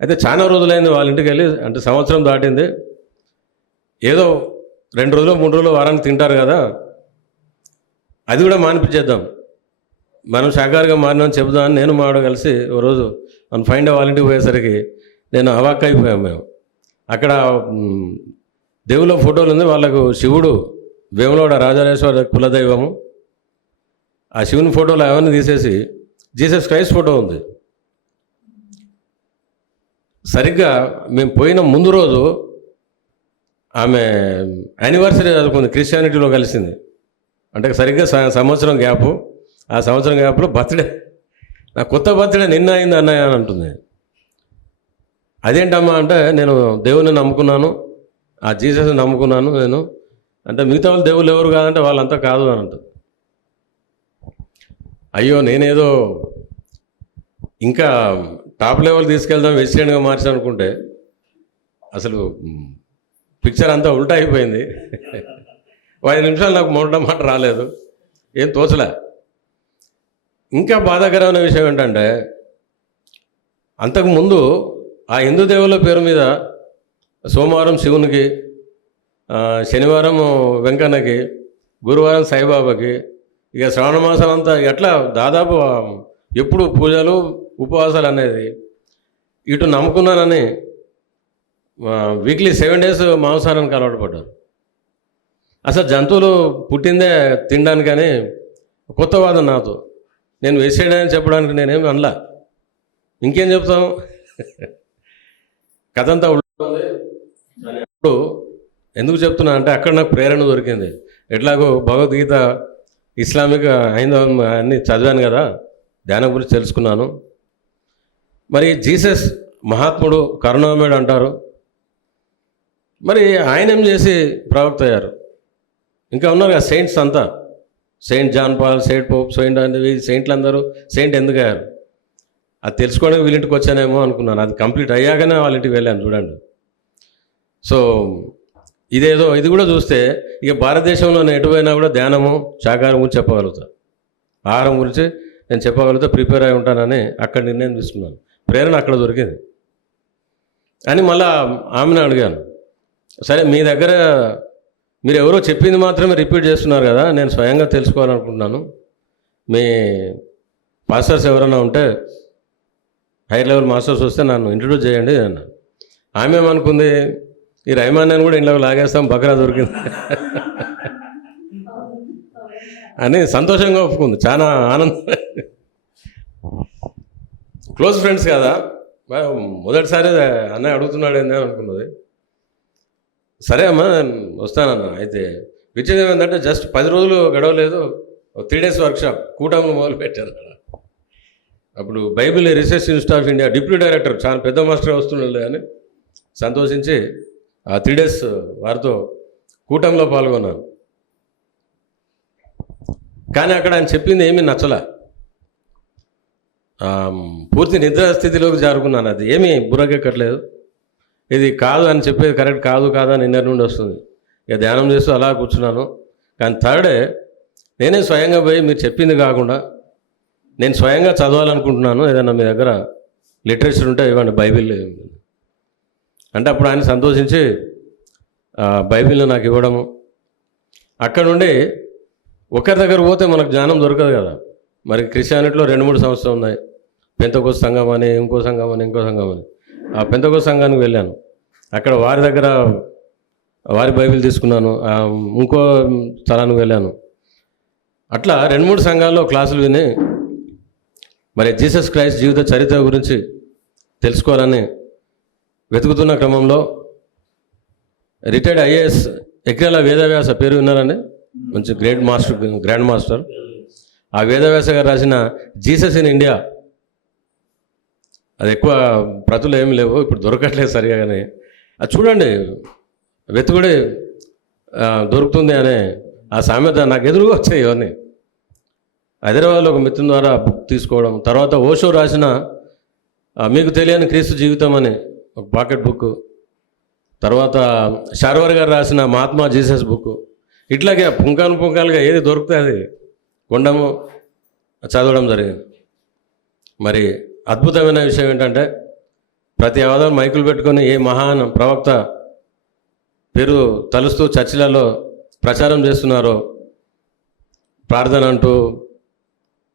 అయితే చాలా రోజులైంది వాళ్ళ ఇంటికి వెళ్ళి, అంటే సంవత్సరం దాటింది. ఏదో 2 రోజులు 3 రోజులు వారానికి తింటారు కదా, అది కూడా మానిపించేద్దాం, మనం శాఖాహారిగా మారినామని చెబుదామని నేను మావాడు కలిసి ఓ రోజు మనం ఫైండ్ వాళ్ళ ఇంటికి పోయేసరికి నేను అవాక్ అయిపోయాం. మేము అక్కడ దేవుళ్ళ ఫోటోలు ఉంది. వాళ్ళకు శివుడు వేములవాడ రాజరాజేశ్వర కులదైవము. ఆ శివుని ఫోటోలు అవన్నీ తీసేసి జీసస్ క్రైస్ట్ ఫోటో ఉంది. సరిగ్గా మేము పోయిన ముందు రోజు ఆమె యానివర్సరీ చదువుకుంది, క్రిస్టియానిటీలో కలిసింది. అంటే సరిగ్గా సంవత్సరం గ్యాపు. ఆ సంవత్సరం గ్యాప్లో బర్త్డే, నా కొత్త బర్త్డే నిన్న అయింది అన్నయ్య అని అంటుంది. అదేంటమ్మా అంటే, నేను దేవుని నమ్ముకున్నాను, ఆ జీసస్ని నమ్ముకున్నాను నేను అంటే, మిగతా వాళ్ళు దేవుళ్ళు ఎవరు కాదంటే వాళ్ళంతా కాదు అని అంటుంది. అయ్యో, నేనేదో ఇంకా టాప్ లెవెల్ తీసుకెళ్దాం, వెజిటేరియన్గా మార్చాను అనుకుంటే అసలు పిక్చర్ అంతా ఉల్టా అయిపోయింది. 5 నిమిషాలు నాకు మాట రాలేదు, ఏం తోచలే. ఇంకా బాధాకరమైన విషయం ఏంటంటే, అంతకుముందు ఆ హిందూ దేవుళ్ళ పేరు మీద సోమవారం శివునికి, శనివారం వెంకన్నకి, గురువారం సాయిబాబాకి, ఇక శ్రావణ మాసం అంతా ఎట్లా దాదాపు ఎప్పుడు పూజలు ఉపవాసాలు అనేది ఇటు నమ్ముకున్నానని వీక్లీ 7 days మాంసాహారానికి అలవాటు పడ్డారు. అసలు జంతువులు పుట్టిందే తినడానికని కొత్త వాదన నాతో. నేను వేసేయడానికి చెప్పడానికి నేనేమి అనలా, ఇంకేం చెప్తాం, కథ అంతా ఉంటుంది అని. అప్పుడు ఎందుకు చెప్తున్నా అంటే, అక్కడ నాకు ప్రేరణ దొరికింది. ఎట్లాగో భగవద్గీత, ఇస్లామిక్, హైందవం అన్నీ చదివాను కదా, ధ్యానం గురించి తెలుసుకున్నాను. మరి జీసస్ మహాత్ముడు, కరుణామయుడు అంటారు. మరి ఆయన ఏం చేసి ప్రవక్త అయ్యారు? ఇంకా ఉన్నారు కదా సెయింట్స్ అంతా, saint John Paul, saint Pope, సెయింట్లు అందరూ సెయింట్ ఎందుకు అయ్యారు? అది తెలుసుకోవడానికి వీళ్ళింటికి వచ్చానేమో అనుకున్నాను. అది కంప్లీట్ అయ్యాకనే వాళ్ళ ఇంటికి వెళ్ళాను చూడండి. సో ఇదేదో ఇది కూడా చూస్తే ఇక భారతదేశంలో నేను ఎటువైనా కూడా ధ్యానము, శాకాహారం గురించి చెప్పగలుగుతా, ఆహారం గురించి నేను చెప్పగలుగుతా, ప్రిపేర్ అయి ఉంటానని అక్కడ నిర్ణయం తీసుకున్నాను. ప్రేరణ అక్కడ దొరికింది అని మళ్ళా ఆమెను అడిగాను. సరే, మీ దగ్గర మీరు ఎవరో చెప్పింది మాత్రమే రిపీట్ చేస్తున్నారు కదా, నేను స్వయంగా తెలుసుకోవాలనుకుంటున్నాను, మీ మాస్టర్స్ ఎవరైనా ఉంటే, హైయర్ లెవెల్ మాస్టర్స్ వస్తే నన్ను ఇంట్రడ్యూస్ చేయండి అన్నాను. ఆమె ఏమనుకుంది, ఈ రైమాన్ అని కూడా ఇంట్లో లాగేస్తాం, బకరా దొరికింది అని సంతోషంగా ఒప్పుకుంది. చాలా ఆనందం. క్లోజ్ ఫ్రెండ్స్ కదా, మొదటిసారి అన్నయ్య అడుగుతున్నాడు ఏంది అని అనుకున్నది. సరే అమ్మా వస్తానన్నా. అయితే విషయం ఏంటంటే, జస్ట్ 10 రోజులు గడవలేదు, 3 days వర్క్షాప్ కూటమిలో మొదలు పెట్టారు. అప్పుడు Bible research institute of India deputy director, చాలా పెద్ద మాస్టర్ వస్తున్నాడు అని సంతోషించి ఆ 3 days వారితో కూటమిలో పాల్గొన్నాను. కానీ అక్కడ ఆయన చెప్పింది ఏమీ నచ్చలే. పూర్తి నిద్ర స్థితిలోకి జారుకున్నాను. అది ఏమీ బుర్రకెక్కట్లేదు. ఇది కాదు అని చెప్పేది కరెక్ట్ కాదు అని నిన్నటి నుండి వస్తుంది. ఇక ధ్యానం చేస్తూ అలా కూర్చున్నాను. కానీ థర్డ్ డే నేనే స్వయంగా పోయి, మీరు చెప్పింది కాకుండా నేను స్వయంగా చదవాలనుకుంటున్నాను, ఏదైనా మీ దగ్గర లిటరేచర్ ఉంటే ఇవ్వండి, బైబిల్ అంటే అప్పుడు ఆయన సంతోషించి బైబిల్ని నాకు ఇవ్వడము. అక్కడ నుండి ఒకరి దగ్గర పోతే మనకు జ్ఞానం దొరకదు కదా. మరి క్రిస్టియానిటీలో 2-3 సంస్థలు ఉన్నాయి. పెంతెకోస్తు సంఘం అని, ఇంకో సంఘం అని, ఇంకో సంఘం అని. ఆ పెంతెకోస్తు సంఘానికి వెళ్ళాను. అక్కడ వారి దగ్గర వారి బైబిల్ తీసుకున్నాను. ఇంకో స్థలానికి వెళ్ళాను. అట్లా 2-3 సంఘాల్లో క్లాసులు విని మరి జీసస్ క్రైస్ట్ జీవిత చరిత్ర గురించి తెలుసుకోవాలని వెతుకుతున్న క్రమంలో రిటైర్డ్ ఐఏఎస్ ఎక్రాల వేదవ్యాస పేరు విన్నారండి? మంచి గ్రాండ్ మాస్టర్. ఆ వేదవ్యాస గారు రాసిన జీసస్ ఇన్ ఇండియా, అది ఎక్కువ ప్రతులు ఏమి లేవు, ఇప్పుడు దొరకట్లేదు సరిగా, కానీ అది చూడండి, వెతుకుడే దొరుకుతుంది అనే ఆ సామెత నాకు ఎదురుగా వచ్చాయి. ఇవన్నీ హైదరాబాద్లో ఒక మిత్రుని ద్వారా బుక్ తీసుకోవడం, తర్వాత ఓషో రాసిన మీకు తెలియని క్రీస్తు జీవితం అని ఒక పాకెట్ బుక్, తర్వాత శార్వర్ గారు రాసిన మహాత్మా జీసస్ బుక్, ఇట్లాగే పుంకాలుగా ఏది దొరుకుతుంది అది కొండము చదవడం జరిగింది. మరి అద్భుతమైన విషయం ఏంటంటే ప్రతి అవధానం మైకులు పెట్టుకొని ఏ మహాన్ ప్రవక్త పేరు తలుస్తూ చర్చిలలో ప్రచారం చేస్తున్నారో, ప్రార్థన అంటూ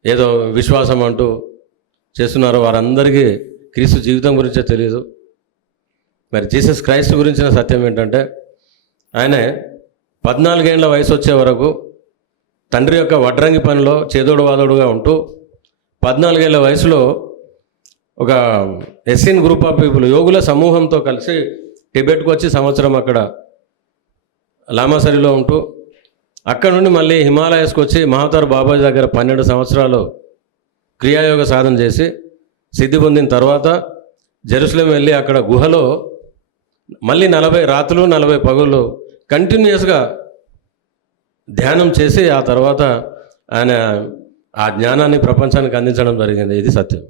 ఏదో విశ్వాసం అంటూ చేస్తున్నారో వారందరికీ క్రీస్తు జీవితం గురించే తెలియదు. మరి జీసస్ క్రైస్ట్ గురించిన సత్యం ఏంటంటే ఆయన 14 ఏళ్ల వయసు వచ్చే వరకు తండ్రి యొక్క వడ్రంగి పనిలో చేదోడు వాదోడుగా ఉంటూ 14 ఏళ్ల వయసులో ఒక ఎస్సిన్ గ్రూప్ ఆఫ్ పీపుల్ యోగుల సమూహంతో కలిసి టిబెట్కు వచ్చి సంవత్సరం అక్కడ లామాసరిలో ఉంటూ అక్కడ నుండి మళ్ళీ హిమాలయస్కి వచ్చి మహాతార్ బాబాజీ దగ్గర 12 సంవత్సరాలు క్రియాయోగ సాధన చేసి సిద్ధి పొందిన తర్వాత జెరూసలేం వెళ్ళి అక్కడ గుహలో మళ్ళీ 40 రాత్రులు 40 పగుళ్ళు కంటిన్యూస్గా ధ్యానం చేసి ఆ తర్వాత ఆయన ఆ జ్ఞానాన్ని ప్రపంచానికి అందించడం జరిగింది. ఇది సత్యం.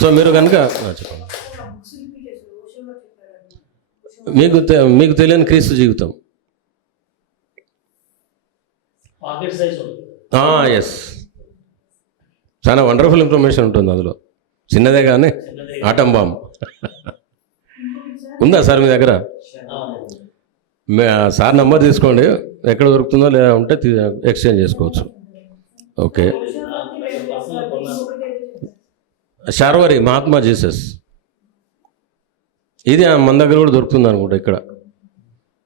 సో మీరు కనుక చెప్పండి, మీకు తెలియని క్రీస్తు జీవితం. ఎస్, చాలా వండర్ఫుల్ ఇన్ఫర్మేషన్ ఉంటుంది అందులో. చిన్నదే కానీ ఆటం బాంబ్ ఉందా సార్ మీ దగ్గర? సార్ నంబర్ తీసుకోండి, ఎక్కడ దొరుకుతుందో లేదా ఉంటే ఎక్స్చేంజ్ చేసుకోవచ్చు. ఓకే, శార్వరి మహాత్మా జీసస్, ఇది మన దగ్గర కూడా దొరుకుతుంది అనుకుంటా. ఇక్కడ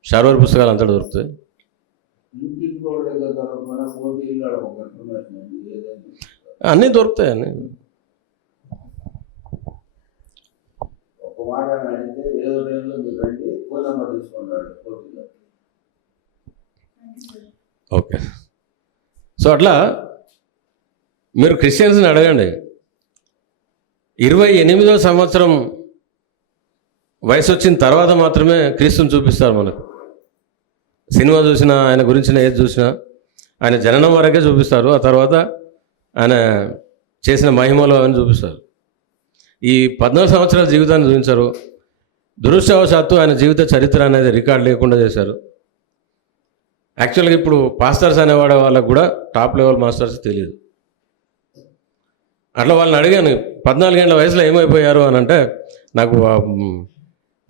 శార్వరి పుస్తకాలు అంతా దొరుకుతాయి. అన్నీ దొరుకుతాయి. అన్నీ ఓకే. సో అట్లా మీరు క్రిస్టియన్స్ని అడగండి. 28వ సంవత్సరం వయసు వచ్చిన తర్వాత మాత్రమే క్రీస్తుని చూపిస్తారు మనకు. సినిమా చూసినా, ఆయన గురించిన ఏది చూసినా ఆయన జననం వరకే చూపిస్తారు. ఆ తర్వాత ఆయన చేసిన మహిమలు అని చూపిస్తారు. ఈ 14 సంవత్సరాల జీవితాన్ని చూపించారు. దురదృష్టవశాత్తు ఆయన జీవిత చరిత్ర అనేది రికార్డ్ లేకుండా చేశారు. యాక్చువల్గా ఇప్పుడు పాస్టర్స్ అనేవాడే వాళ్ళకు కూడా టాప్ లెవెల్ మాస్టర్స్ తెలియదు. అట్లా వాళ్ళని అడిగాను, 14 ఏళ్ల వయసులో ఏమైపోయారు అని అంటే, నాకు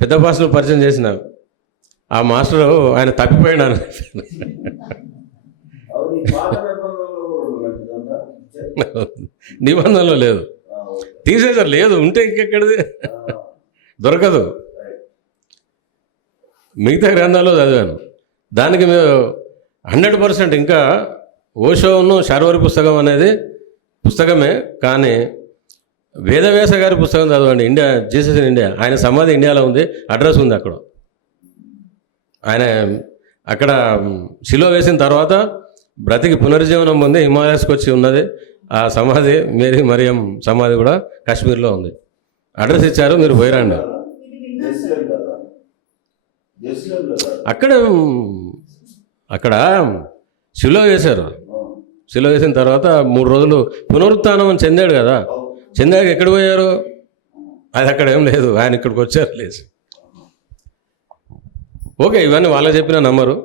పెద్ద పాస్టర్ పరిచయం చేసిన ఆ మాస్టర్ ఆయన తప్పిపోయినాను. నిబంధనలో లేదు, తీసేసారు. లేదు, ఉంటే ఇంకెక్కడిది, దొరకదు. మిగతా గ్రంథాల్లో చదివాను. దానికి మేము 100% ఇంకా ఓషోను శార్వరి పుస్తకం అనేది పుస్తకమే, కానీ వేదవ్యాస గారి పుస్తకం చదవండి. ఇండియా జీసస్ ఇన్ ఇండియా, ఆయన సమాధి ఇండియాలో ఉంది, అడ్రస్ ఉంది అక్కడ. ఆయన అక్కడ శిలో వేసిన తర్వాత బ్రతికి పునర్జీవనం పొంది హిమాలయాస్కి వచ్చి ఉన్నది. ఆ సమాధి మేరీ మరియం సమాధి కూడా కాశ్మీర్లో ఉంది. అడ్రస్ ఇచ్చారు, మీరు పోయిరండి. అక్కడ శిలో వేశారు. శిలో వేసిన తర్వాత 3 రోజులు పునరుత్థానం అని చెందాడు కదా. చెందాక ఎక్కడ పోయారు? అది అక్కడ ఏం లేదు, ఆయన ఇక్కడికి వచ్చారు లేచి. ఓకే, ఇవన్నీ వాళ్ళకి చెప్పిన నమ్మరు,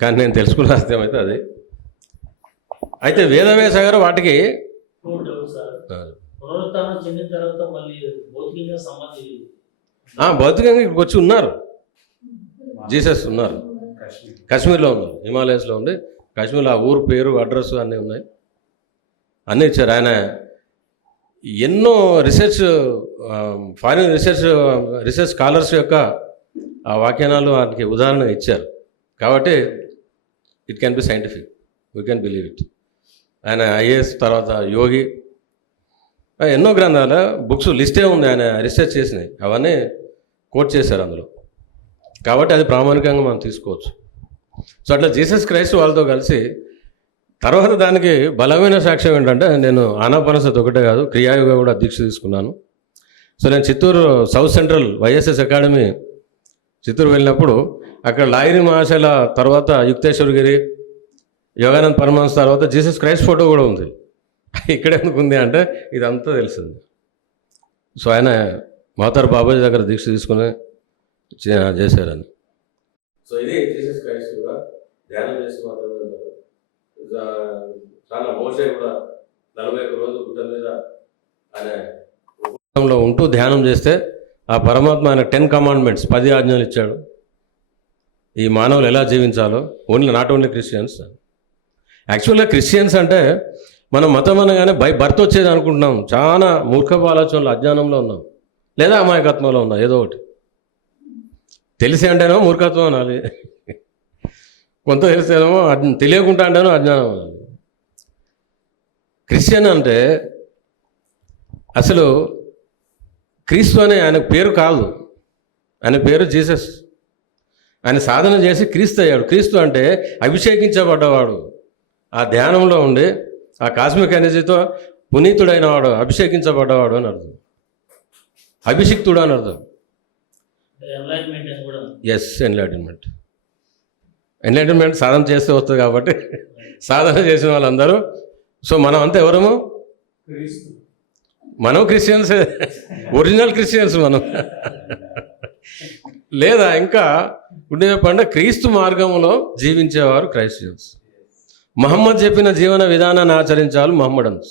కానీ నేను తెలుసుకున్న సత్యం అయితే అది. అయితే వేదవ్యాస గారు వాటికి పునరుత్థానం చెందిన తర్వాత మళ్ళీ భౌతికంగా సమాధి భౌతికంగా ఇక్కడికి వచ్చి ఉన్నారు. జీసస్ ఉన్నారు, కాశ్మీర్లో ఉన్నారు, హిమాలయస్లో ఉండి కాశ్మీర్లో ఆ ఊరు పేరు అడ్రస్ అన్నీ ఉన్నాయి, అన్నీ ఇచ్చారు. ఆయన ఎన్నో ఫారిన్ రీసెర్చ్ స్కాలర్స్ యొక్క ఆ వ్యాఖ్యానాలు వాటికి ఉదాహరణ ఇచ్చారు. కాబట్టి it can be scientific, we can believe it. ఆయన ఐఏఎస్ తర్వాత యోగి, ఎన్నో గ్రంథాల బుక్స్ లిస్టే ఉంది ఆయన రీసెర్చ్ చేసినాయి, అవన్నీ కోట్ చేశారు అందులో. కాబట్టి అది ప్రామాణికంగా మనం తీసుకోవచ్చు. సో అట్లా జీసస్ క్రైస్ట్ వాళ్ళతో కలిసి తర్వాత దానికి బలమైన సాక్ష్యం ఏంటంటే, నేను ఆనాపానసతి ఒకటే కాదు, క్రియాయోగా కూడా దీక్ష తీసుకున్నాను. సో నేను Chittoor south central YSS academy Chittoor వెళ్ళినప్పుడు అక్కడ లాహిరి మహాశైల తర్వాత యుక్తేశ్వరగిరి, యోగానంద్ పరమహంస తర్వాత జీసస్ క్రైస్ట్ ఫోటో కూడా ఉంది. ఇక్కడ ఎందుకు ఉంది అంటే ఇదంతా తెలిసింది. సో ఆయన మాతారు బాబాజీ దగ్గర దీక్ష తీసుకుని చేశారని. సో ఇది జీసస్ క్రైస్ట్ కూడా ధ్యానం చేసి మాత్రమే ఉన్నారు. చాలా మోషే కూడా 41 రోజులు గుట్ట మీద ఆయన ఉంటూ ధ్యానం చేస్తే ఆ పరమాత్మ ఆయన 10 కమాండ్మెంట్స్ 10 ఆజ్ఞలు ఇచ్చాడు, ఈ మానవులు ఎలా జీవించాలో. Not only Christians. యాక్చువల్గా క్రిస్టియన్స్ అంటే మనం మతం అనగానే బై బర్త్ వచ్చేది అనుకుంటున్నాం. చాలా మూర్ఖపు ఆలోచనలు, అజ్ఞానంలో ఉన్నాం, లేదా అమాయకత్వంలో ఉన్నాం. ఏదో ఒకటి తెలిసి అంటేనో మూర్ఖత్వం అనాలి, కొంత తెలిసేనేమో తెలియకుండా అంటేనో అజ్ఞానం అనాలి. క్రిస్టియన్ అంటే అసలు క్రీస్తు అనే ఆయన పేరు కాదు, ఆయన పేరు జీసస్. ఆయన సాధన చేసి క్రీస్తు అయ్యాడు. క్రీస్తు అంటే అభిషేకించబడ్డవాడు, ఆ ధ్యానంలో ఉండి ఆ కాస్మిక్ ఎనర్జీతో పునీతుడైన వాడు, అభిషేకించబడ్డవాడు అని అర్థం, అభిషిక్తుడు అని అర్థం. ఎస్, ఎన్లైటన్మెంట్ సాధన చేస్తే వస్తుంది కాబట్టి సాధన చేసిన వాళ్ళందరూ. సో మనం అంతా ఎవరము? మనం క్రిస్టియన్స్, ఒరిజినల్ క్రిస్టియన్స్ మనం. లేదా ఇంకా ఉండే పండుగ క్రీస్తు మార్గంలో జీవించేవారు క్రైస్టియన్స్. మహమ్మద్ చెప్పిన జీవన విధానాన్ని ఆచరించాలి మహమ్మడన్స్.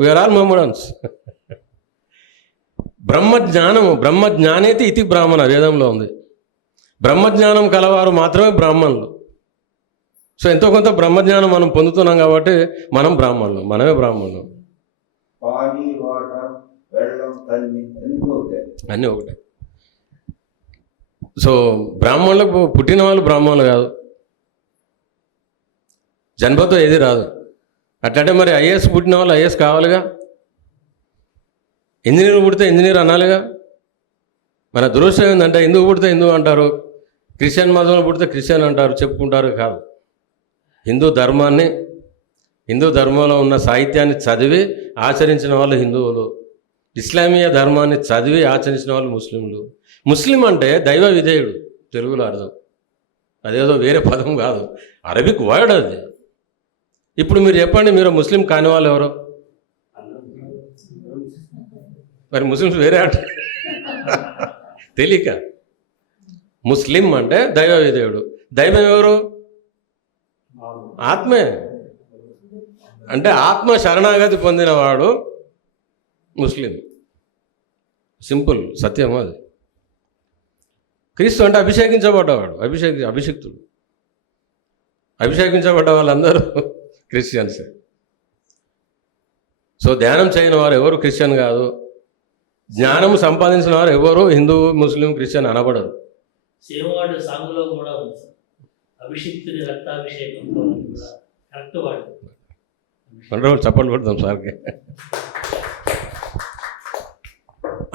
We are all మహమ్మడన్స్. బ్రహ్మజ్ఞానేతి ఇతి బ్రాహ్మణ వేదంలో ఉంది. బ్రహ్మజ్ఞానం కలవారు మాత్రమే బ్రాహ్మణులు. సో ఎంతో కొంత బ్రహ్మజ్ఞానం మనం పొందుతున్నాం కాబట్టి మనం బ్రాహ్మణులు, మనమే బ్రాహ్మణులు. అన్నీ ఒకటే. సో బ్రాహ్మణులకు పుట్టిన వాళ్ళు బ్రాహ్మణులు కాదు, జన్మతో ఏది రాదు. అట్లంటే మరి ఐఏఎస్ పుట్టిన వాళ్ళు ఐఏఎస్ కావాలిగా, ఇంజనీర్ పుడితే ఇంజనీర్ అనాలిగా. మన దురదృష్టం ఏంటంటే హిందువు పుడితే హిందూ అంటారు, క్రిస్టియన్ మతంలో పుడితే క్రిస్టియన్ అంటారు, చెప్పుకుంటారు. కాదు, హిందూ ధర్మంలో ఉన్న సాహిత్యాన్ని చదివి ఆచరించిన వాళ్ళు హిందువులు, ఇస్లామీయ ధర్మాన్ని చదివి ఆచరించిన వాళ్ళు ముస్లింలు. ముస్లిం అంటే దైవ విధేయుడు తెలుగులో అర్థం, అదేదో వేరే పదం కాదు, అరబిక్ వర్డ్ అది. ఇప్పుడు మీరు చెప్పండి, మీరు ముస్లిం కాని వాళ్ళు ఎవరు? మరి ముస్లిమ్స్ వేరే అంటే తెలియక. ముస్లిం అంటే దైవ విధేయుడు. దైవం ఎవరు? ఆత్మే. అంటే ఆత్మ శరణాగతి పొందినవాడు ముస్లిం. సింపుల్, సత్యం అది. క్రీస్తు అంటే అభిషేకించబడ్డవాడు, అభిషిక్తుడు. అభిషేకించబడ్డ వాళ్ళందరూ క్రిస్టియన్సే. సో ధ్యానం చేయని వారు ఎవరు క్రిస్టియన్ కాదు, జ్ఞానం సంపాదించిన వారు ఎవరు హిందూ, ముస్లిం, క్రిస్టియన్ అనబడరు. సేవవాడు సాగులో కూడా ఉంది, అభిషిక్తుడి రక్తాభిషేకంతో కూడా కరెక్ట్ వాడు. చప్పట్లు కొడతాం సార్కి.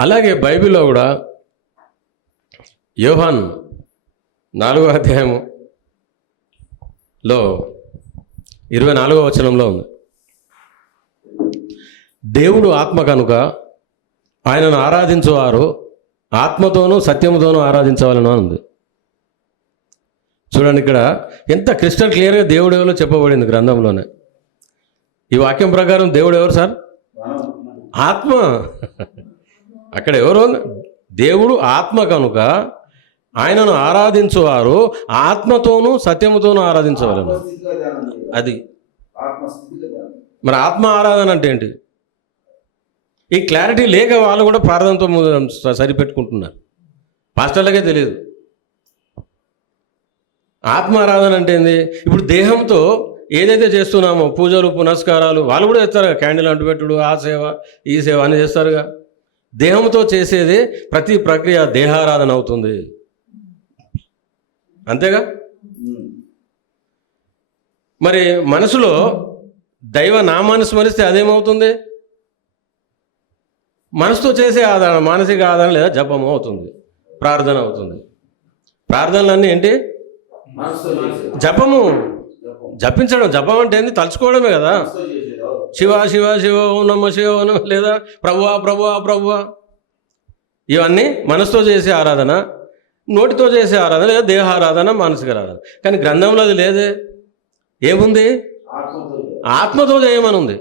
అలాగే బైబిల్లో కూడా యోహాను 4వ అధ్యాయంలో 24వ వచనంలో ఉంది, దేవుడు ఆత్మ కనుక ఆయనను ఆరాధించువారు ఆత్మతోనూ సత్యముతోనూ ఆరాధించవాలని ఉంది. చూడండి, ఇక్కడ ఎంత క్రిస్టల్ క్లియర్గా దేవుడు ఎవరో చెప్పబడింది గ్రంథంలోనే. ఈ వాక్యం ప్రకారం దేవుడు ఎవరు సార్? ఆత్మ. అక్కడ ఎవరు? దేవుడు ఆత్మ కనుక ఆయనను ఆరాధించువారు ఆత్మతోనూ సత్యముతోనూ ఆరాధించవాలని. అది మరి ఆత్మ ఆరాధన అంటే ఏంటి? ఈ క్లారిటీ లేక వాళ్ళు కూడా ప్రార్థనతో సరిపెట్టుకుంటున్నారు. పాస్టర్లకే తెలియదు. ఆత్మారాధన అంటే ఏంది? ఇప్పుడు దేహంతో ఏదైతే చేస్తున్నామో పూజలు పునస్కారాలు వాళ్ళు కూడా చేస్తారు, క్యాండిల్ అంటుపెట్టుడు, ఆ సేవ ఈ సేవ అని చేస్తారుగా. దేహంతో చేసేది ప్రతి ప్రక్రియ దేహారాధన అవుతుంది, అంతేగా. మరి మనసులో దైవ నామాన్ని స్మరిస్తే అదేమవుతుంది? మనసుతో చేసే ఆధారణ, మానసిక ఆధారణ లేదా జపము అవుతుంది, ప్రార్థన అవుతుంది. ప్రార్థనలన్నీ ఏంటి? జపము, జపించడం. జపం అంటే ఏంది? తలుచుకోవడమే కదా. శివ శివ శివ ఓం నమ శివ ఓం నమ, లేదా ప్రభువా ప్రభువా ప్రభువా. ఇవన్నీ మనసుతో చేసే ఆరాధన, నోటితో చేసే ఆరాధన, లేదా దేహారాధన, మానసిక ఆరాధన. కానీ గ్రంథంలో అది లేదే. ఏముంది? ఆత్మతో చేయమని ఉంది.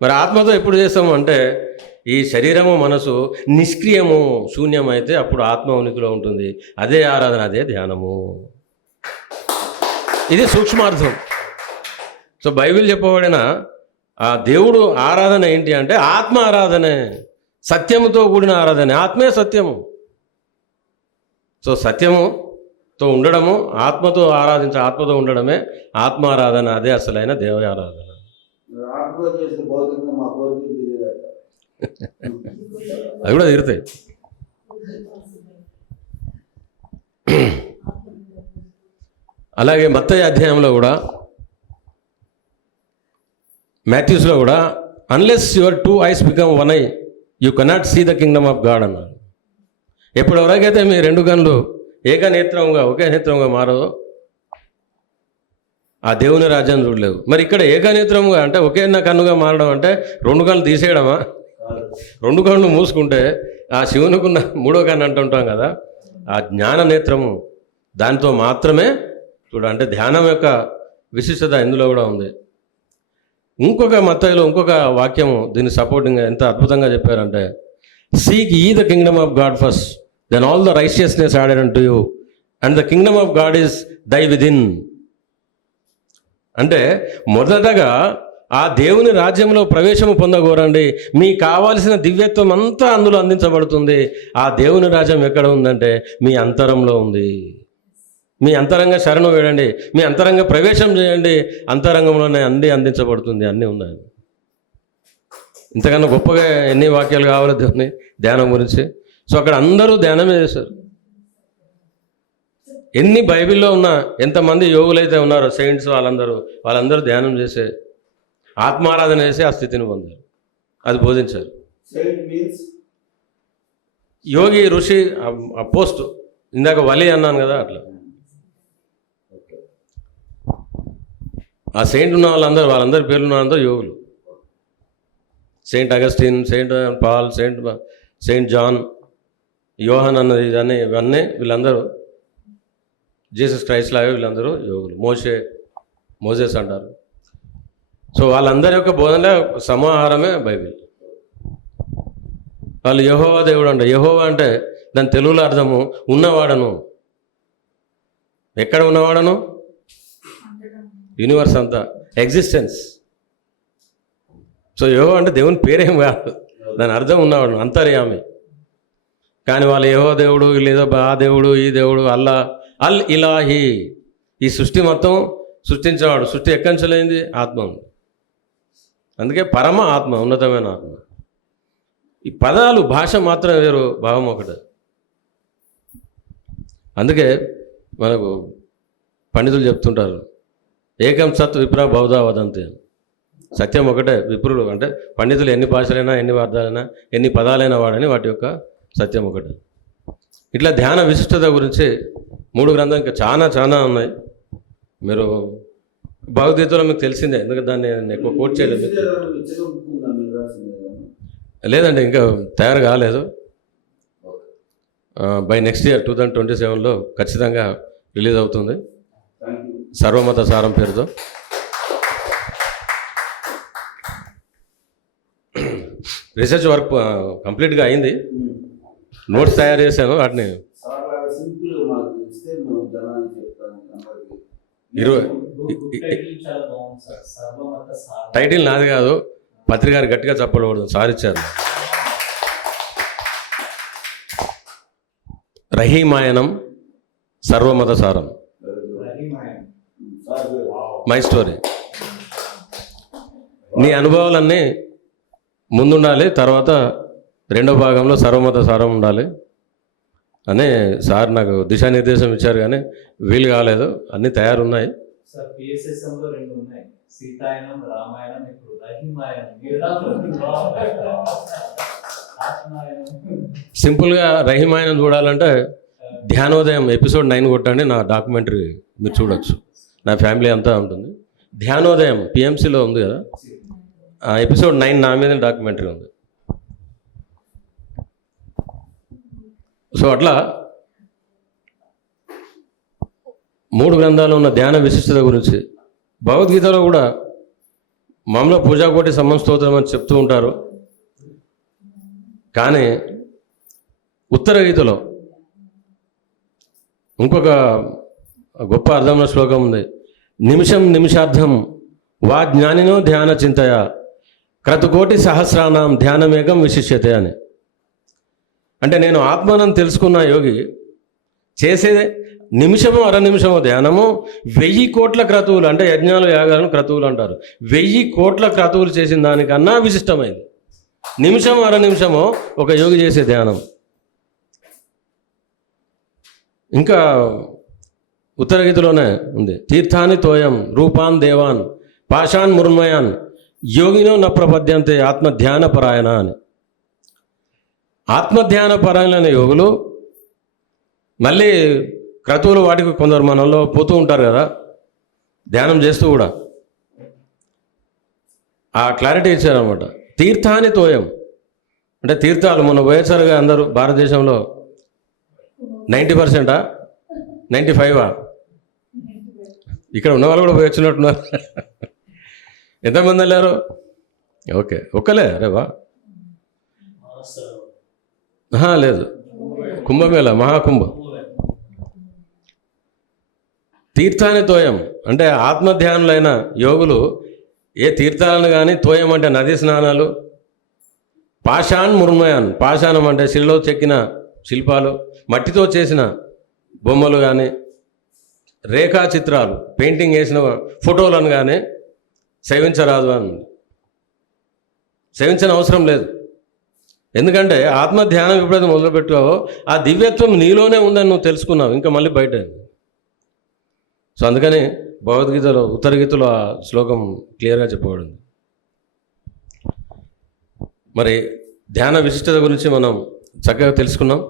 మరి ఆత్మతో ఎప్పుడు చేస్తాము అంటే, ఈ శరీరము మనసు నిష్క్రియము శూన్యమైతే అప్పుడు ఆత్మ ఉనికిలో ఉంటుంది. అదే ఆరాధన, అదే ధ్యానము. ఇది సూక్ష్మార్థం. సో బైబిల్ చెప్పబడిన ఆ దేవుడు ఆరాధన ఏంటి అంటే ఆత్మ ఆరాధనే, సత్యముతో కూడిన ఆరాధన. ఆత్మే సత్యము. సో సత్యముతో ఉండడము, ఆత్మతో ఆత్మతో ఉండడమే ఆత్మారాధన. అదే అసలైన దేవ ఆరాధన. అవి కూడా తీరుతాయి. అలాగే మత్తయి అధ్యాయంలో కూడా, మాథ్యూస్లో కూడా, unless your 2 eyes become 1 eye you cannot see the kingdom of God అన్నారు. ఎప్పటివరకైతే మీ 2 కన్నులు ఏకనేత్రంగా ఒకే నేత్రంగా మారదో ఆ దేవుని రాజ్యాన్ని చూడలేవు. మరి ఇక్కడ ఏకనేత్రంగా అంటే ఒకే కన్నుగా మారడం అంటే 2 కన్నులు తీసేయడమా? 2 కన్నులు మూసుకుంటే ఆ శివునికున్న 3వ కన్ను అంటుంటాం కదా, ఆ జ్ఞాన నేత్రము, దాంతో మాత్రమే అంటే ధ్యానం యొక్క విశిష్టత ఇందులో కూడా ఉంది. ఇంకొక మత్తయిలో ఇంకొక వాక్యము దీన్ని సపోర్టింగ్గా ఎంత అద్భుతంగా చెప్పారంటే, seek ye the kingdom of God first, then all the righteousness added unto you, and the kingdom of God is thy within. అంటే మొదటగా ఆ దేవుని రాజ్యంలో ప్రవేశము పొందగోరండి, మీకు కావాల్సిన దివ్యత్వం అంతా అందులో అందించబడుతుంది. ఆ దేవుని రాజ్యం ఎక్కడ ఉందంటే మీ అంతరంలో ఉంది. మీ అంతరంగ శరణు వేడండి, మీ అంతరంగ ప్రవేశం చేయండి, అంతరంగంలోనే అన్నీ అందించబడుతుంది, అన్నీ ఉన్నాయి. ఇంతకన్నా గొప్పగా ఎన్ని వాక్యాలు కావాలో దేవుని ధ్యానం గురించి. సో అక్కడ అందరూ ధ్యానమే చేశారు. ఎన్ని బైబిల్లో ఉన్న ఎంతమంది యోగులైతే ఉన్నారో సెయింట్స్, వాళ్ళందరూ ధ్యానం చేసే, ఆత్మారాధన చేసి ఆ స్థితిని పొందారు, అది బోధించారు. యోగి, ఋషి, ఆ పోస్ట్ ఇందాక వలి అన్నాను కదా, అట్లా ఆ సెయింట్ ఉన్న వాళ్ళందరి పేర్లు ఉన్న వాళ్ళందరూ యోగులు. Saint Augustine, saint Paul, saint John, యోహన్ అన్నది ఇవన్నీ వీళ్ళందరూ జీసస్ క్రైస్ట్ లాగా వీళ్ళందరూ యోగులు. మోసెస్ అంటారు. సో వాళ్ళందరి యొక్క బోధన సమాహారమే బైబిల్. వాళ్ళు యెహోవా దేవుడు అంట. యెహోవా అంటే దాని తెలుగులో అర్థము ఉన్నవాడను. ఎక్కడ ఉన్నవాడను? యూనివర్స్ అంతా, ఎగ్జిస్టెన్స్. సో యెహోవా అంటే దేవుని పేరేం కాదు, దాని అర్థం ఉన్నవాడు, అంతర్యామి. కానీ వాళ్ళు యెహోవా దేవుడు, లేదా ఆ దేవుడు, ఈ దేవుడు, అల్ ఇలాహి, ఈ సృష్టి మొత్తం సృష్టించేవాడు. సృష్టి ఎక్కంచలేంది ఆత్మ ఉంది. అందుకే పరమ ఆత్మ, ఉన్నతమైన ఆత్మ. ఈ పదాలు భాష మాత్రం వేరు, భావం ఒకటి. అందుకే మనకు పండితులు చెప్తుంటారు, ఏకం సత్ విప్ర బహుధా వదంతి. సత్యం ఒకటే, విప్రులు అంటే పండితులు ఎన్ని భాషలైనా, ఎన్ని అర్థాలైనా, ఎన్ని పదాలైనా వాడని వాటి యొక్క సత్యం ఒకటే. ఇట్లా ధ్యాన విశిష్టత గురించి 3 గ్రంథాలు ఇంకా చాలా ఉన్నాయి. మీరు భగవద్గీతలో మీకు తెలిసిందే, ఎందుకంటే దాన్ని నేను ఎక్కువ కోట్ చేయలేదు. లేదండి, ఇంకా తయారు కాలేదు. బై నెక్స్ట్ ఇయర్ 2027లో ఖచ్చితంగా రిలీజ్ అవుతుంది, సర్వమత సారం పేరుతో. రీసెర్చ్ వర్క్ కంప్లీట్గా అయింది, నోట్స్ తయారు చేశాను. వాటిని 20 టైటిల్ నాది కాదు, పత్రికారు గట్టిగా చెప్పకూడదు, సార్ ఇచ్చారు. రహీమాయనం సర్వమత సారం. My story. నీ అనుభవాలన్నీ ముందుండాలి, తర్వాత రెండో భాగంలో సర్వమత సారం ఉండాలి అని సార్ నాకు దిశానిర్దేశం ఇచ్చారు, కానీ వీలు కాలేదు. అన్నీ తయారున్నాయి. సార్ PSSM లో 2 ఉన్నాయి, సీతాయనం, రామాయణం, ఇప్పుడు రహీమాయనం. సింపుల్గా రహీమాయనం చూడాలంటే ధ్యానోదయం ఎపిసోడ్ 9 కొట్టండి, నా డాక్యుమెంటరీ మీరు చూడొచ్చు. నా ఫ్యామిలీ అంతా ఉంటుంది. ధ్యానోదయం PMCలో ఉంది కదా, ఆ ఎపిసోడ్ 9 నా మీద డాక్యుమెంటరీ ఉంది. సో అట్లా 3 గ్రంథాలు ఉన్న ధ్యాన విశిష్టత గురించి భగవద్గీతలో కూడా మామూలుగా పూజాకోటి సంబంస్తోత్రం అని చెప్తూ ఉంటారు, కానీ ఉత్తర గీతలో ఇంకొక గొప్ప అర్థమైన శ్లోకం ఉంది. నిమిషం నిమిషార్థం వా జ్ఞానినో ధ్యాన చింతయ క్రతుకోటి సహస్రానాం ధ్యానమేకం విశిష్యతే అని. అంటే నేను ఆత్మను తెలుసుకున్న యోగి చేసేదే నిమిషము అర నిమిషము ధ్యానము 1000 కోట్ల క్రతువులు, అంటే యజ్ఞాలు యాగాలను క్రతువులు అంటారు, 1000 కోట్ల క్రతువులు చేసిన దానికన్నా విశిష్టమైంది నిమిషం అర నిమిషము ఒక యోగి చేసే ధ్యానం. ఇంకా ఉత్తర గీతలోనే ఉంది, తీర్థాని తోయం రూపాన్ దేవాన్ పాషాన్ మృన్మయాన్ యోగినో న ప్రపద్యంతే ఆత్మధ్యాన పరాయణ అని. ఆత్మధ్యాన పరాయణ యోగులు మళ్ళీ క్రతువులు వాటికి కొందరు మనలో పోతూ ఉంటారు కదా ధ్యానం చేస్తూ కూడా, ఆ క్లారిటీ ఇచ్చారనమాట. తీర్థాని తోయం అంటే తీర్థాలు మొన్న పోయేసరిగా అందరూ భారతదేశంలో 90%, 95? ఇక్కడ ఉన్న వాళ్ళు కూడా పోయొచ్చినట్టున్నారు. ఎంతమంది వెళ్ళారు? ఓకే, ఒక్కలే రేవా? లేదు, కుంభమేళ, మహాకుంభం. తీర్థాన్ని తోయం అంటే ఆత్మధ్యానులైన యోగులు ఏ తీర్థాలను కానీ, తోయం అంటే నదీ స్నానాలు, పాషాన్ మృన్మయాన్ పాషాణం అంటే శిలలో చెక్కిన శిల్పాలు, మట్టితో చేసిన బొమ్మలు కానీ, రేఖా చిత్రాలు పెయింటింగ్ వేసిన ఫోటోలను కానీ సేవించరాదు అని. సేవించిన అవసరం లేదు, ఎందుకంటే ఆత్మధ్యానం ఎప్పుడైతే మొదలుపెట్టావో ఆ దివ్యత్వం నీలోనే ఉందని నువ్వు తెలుసుకున్నావు, ఇంకా మళ్ళీ బయట. సో అందుకని భగవద్గీతలో ఉత్తర గీతలో ఆ శ్లోకం క్లియర్గా చెప్పబడింది. మరి ధ్యాన విశిష్టత గురించి మనం చక్కగా తెలుసుకున్నాం.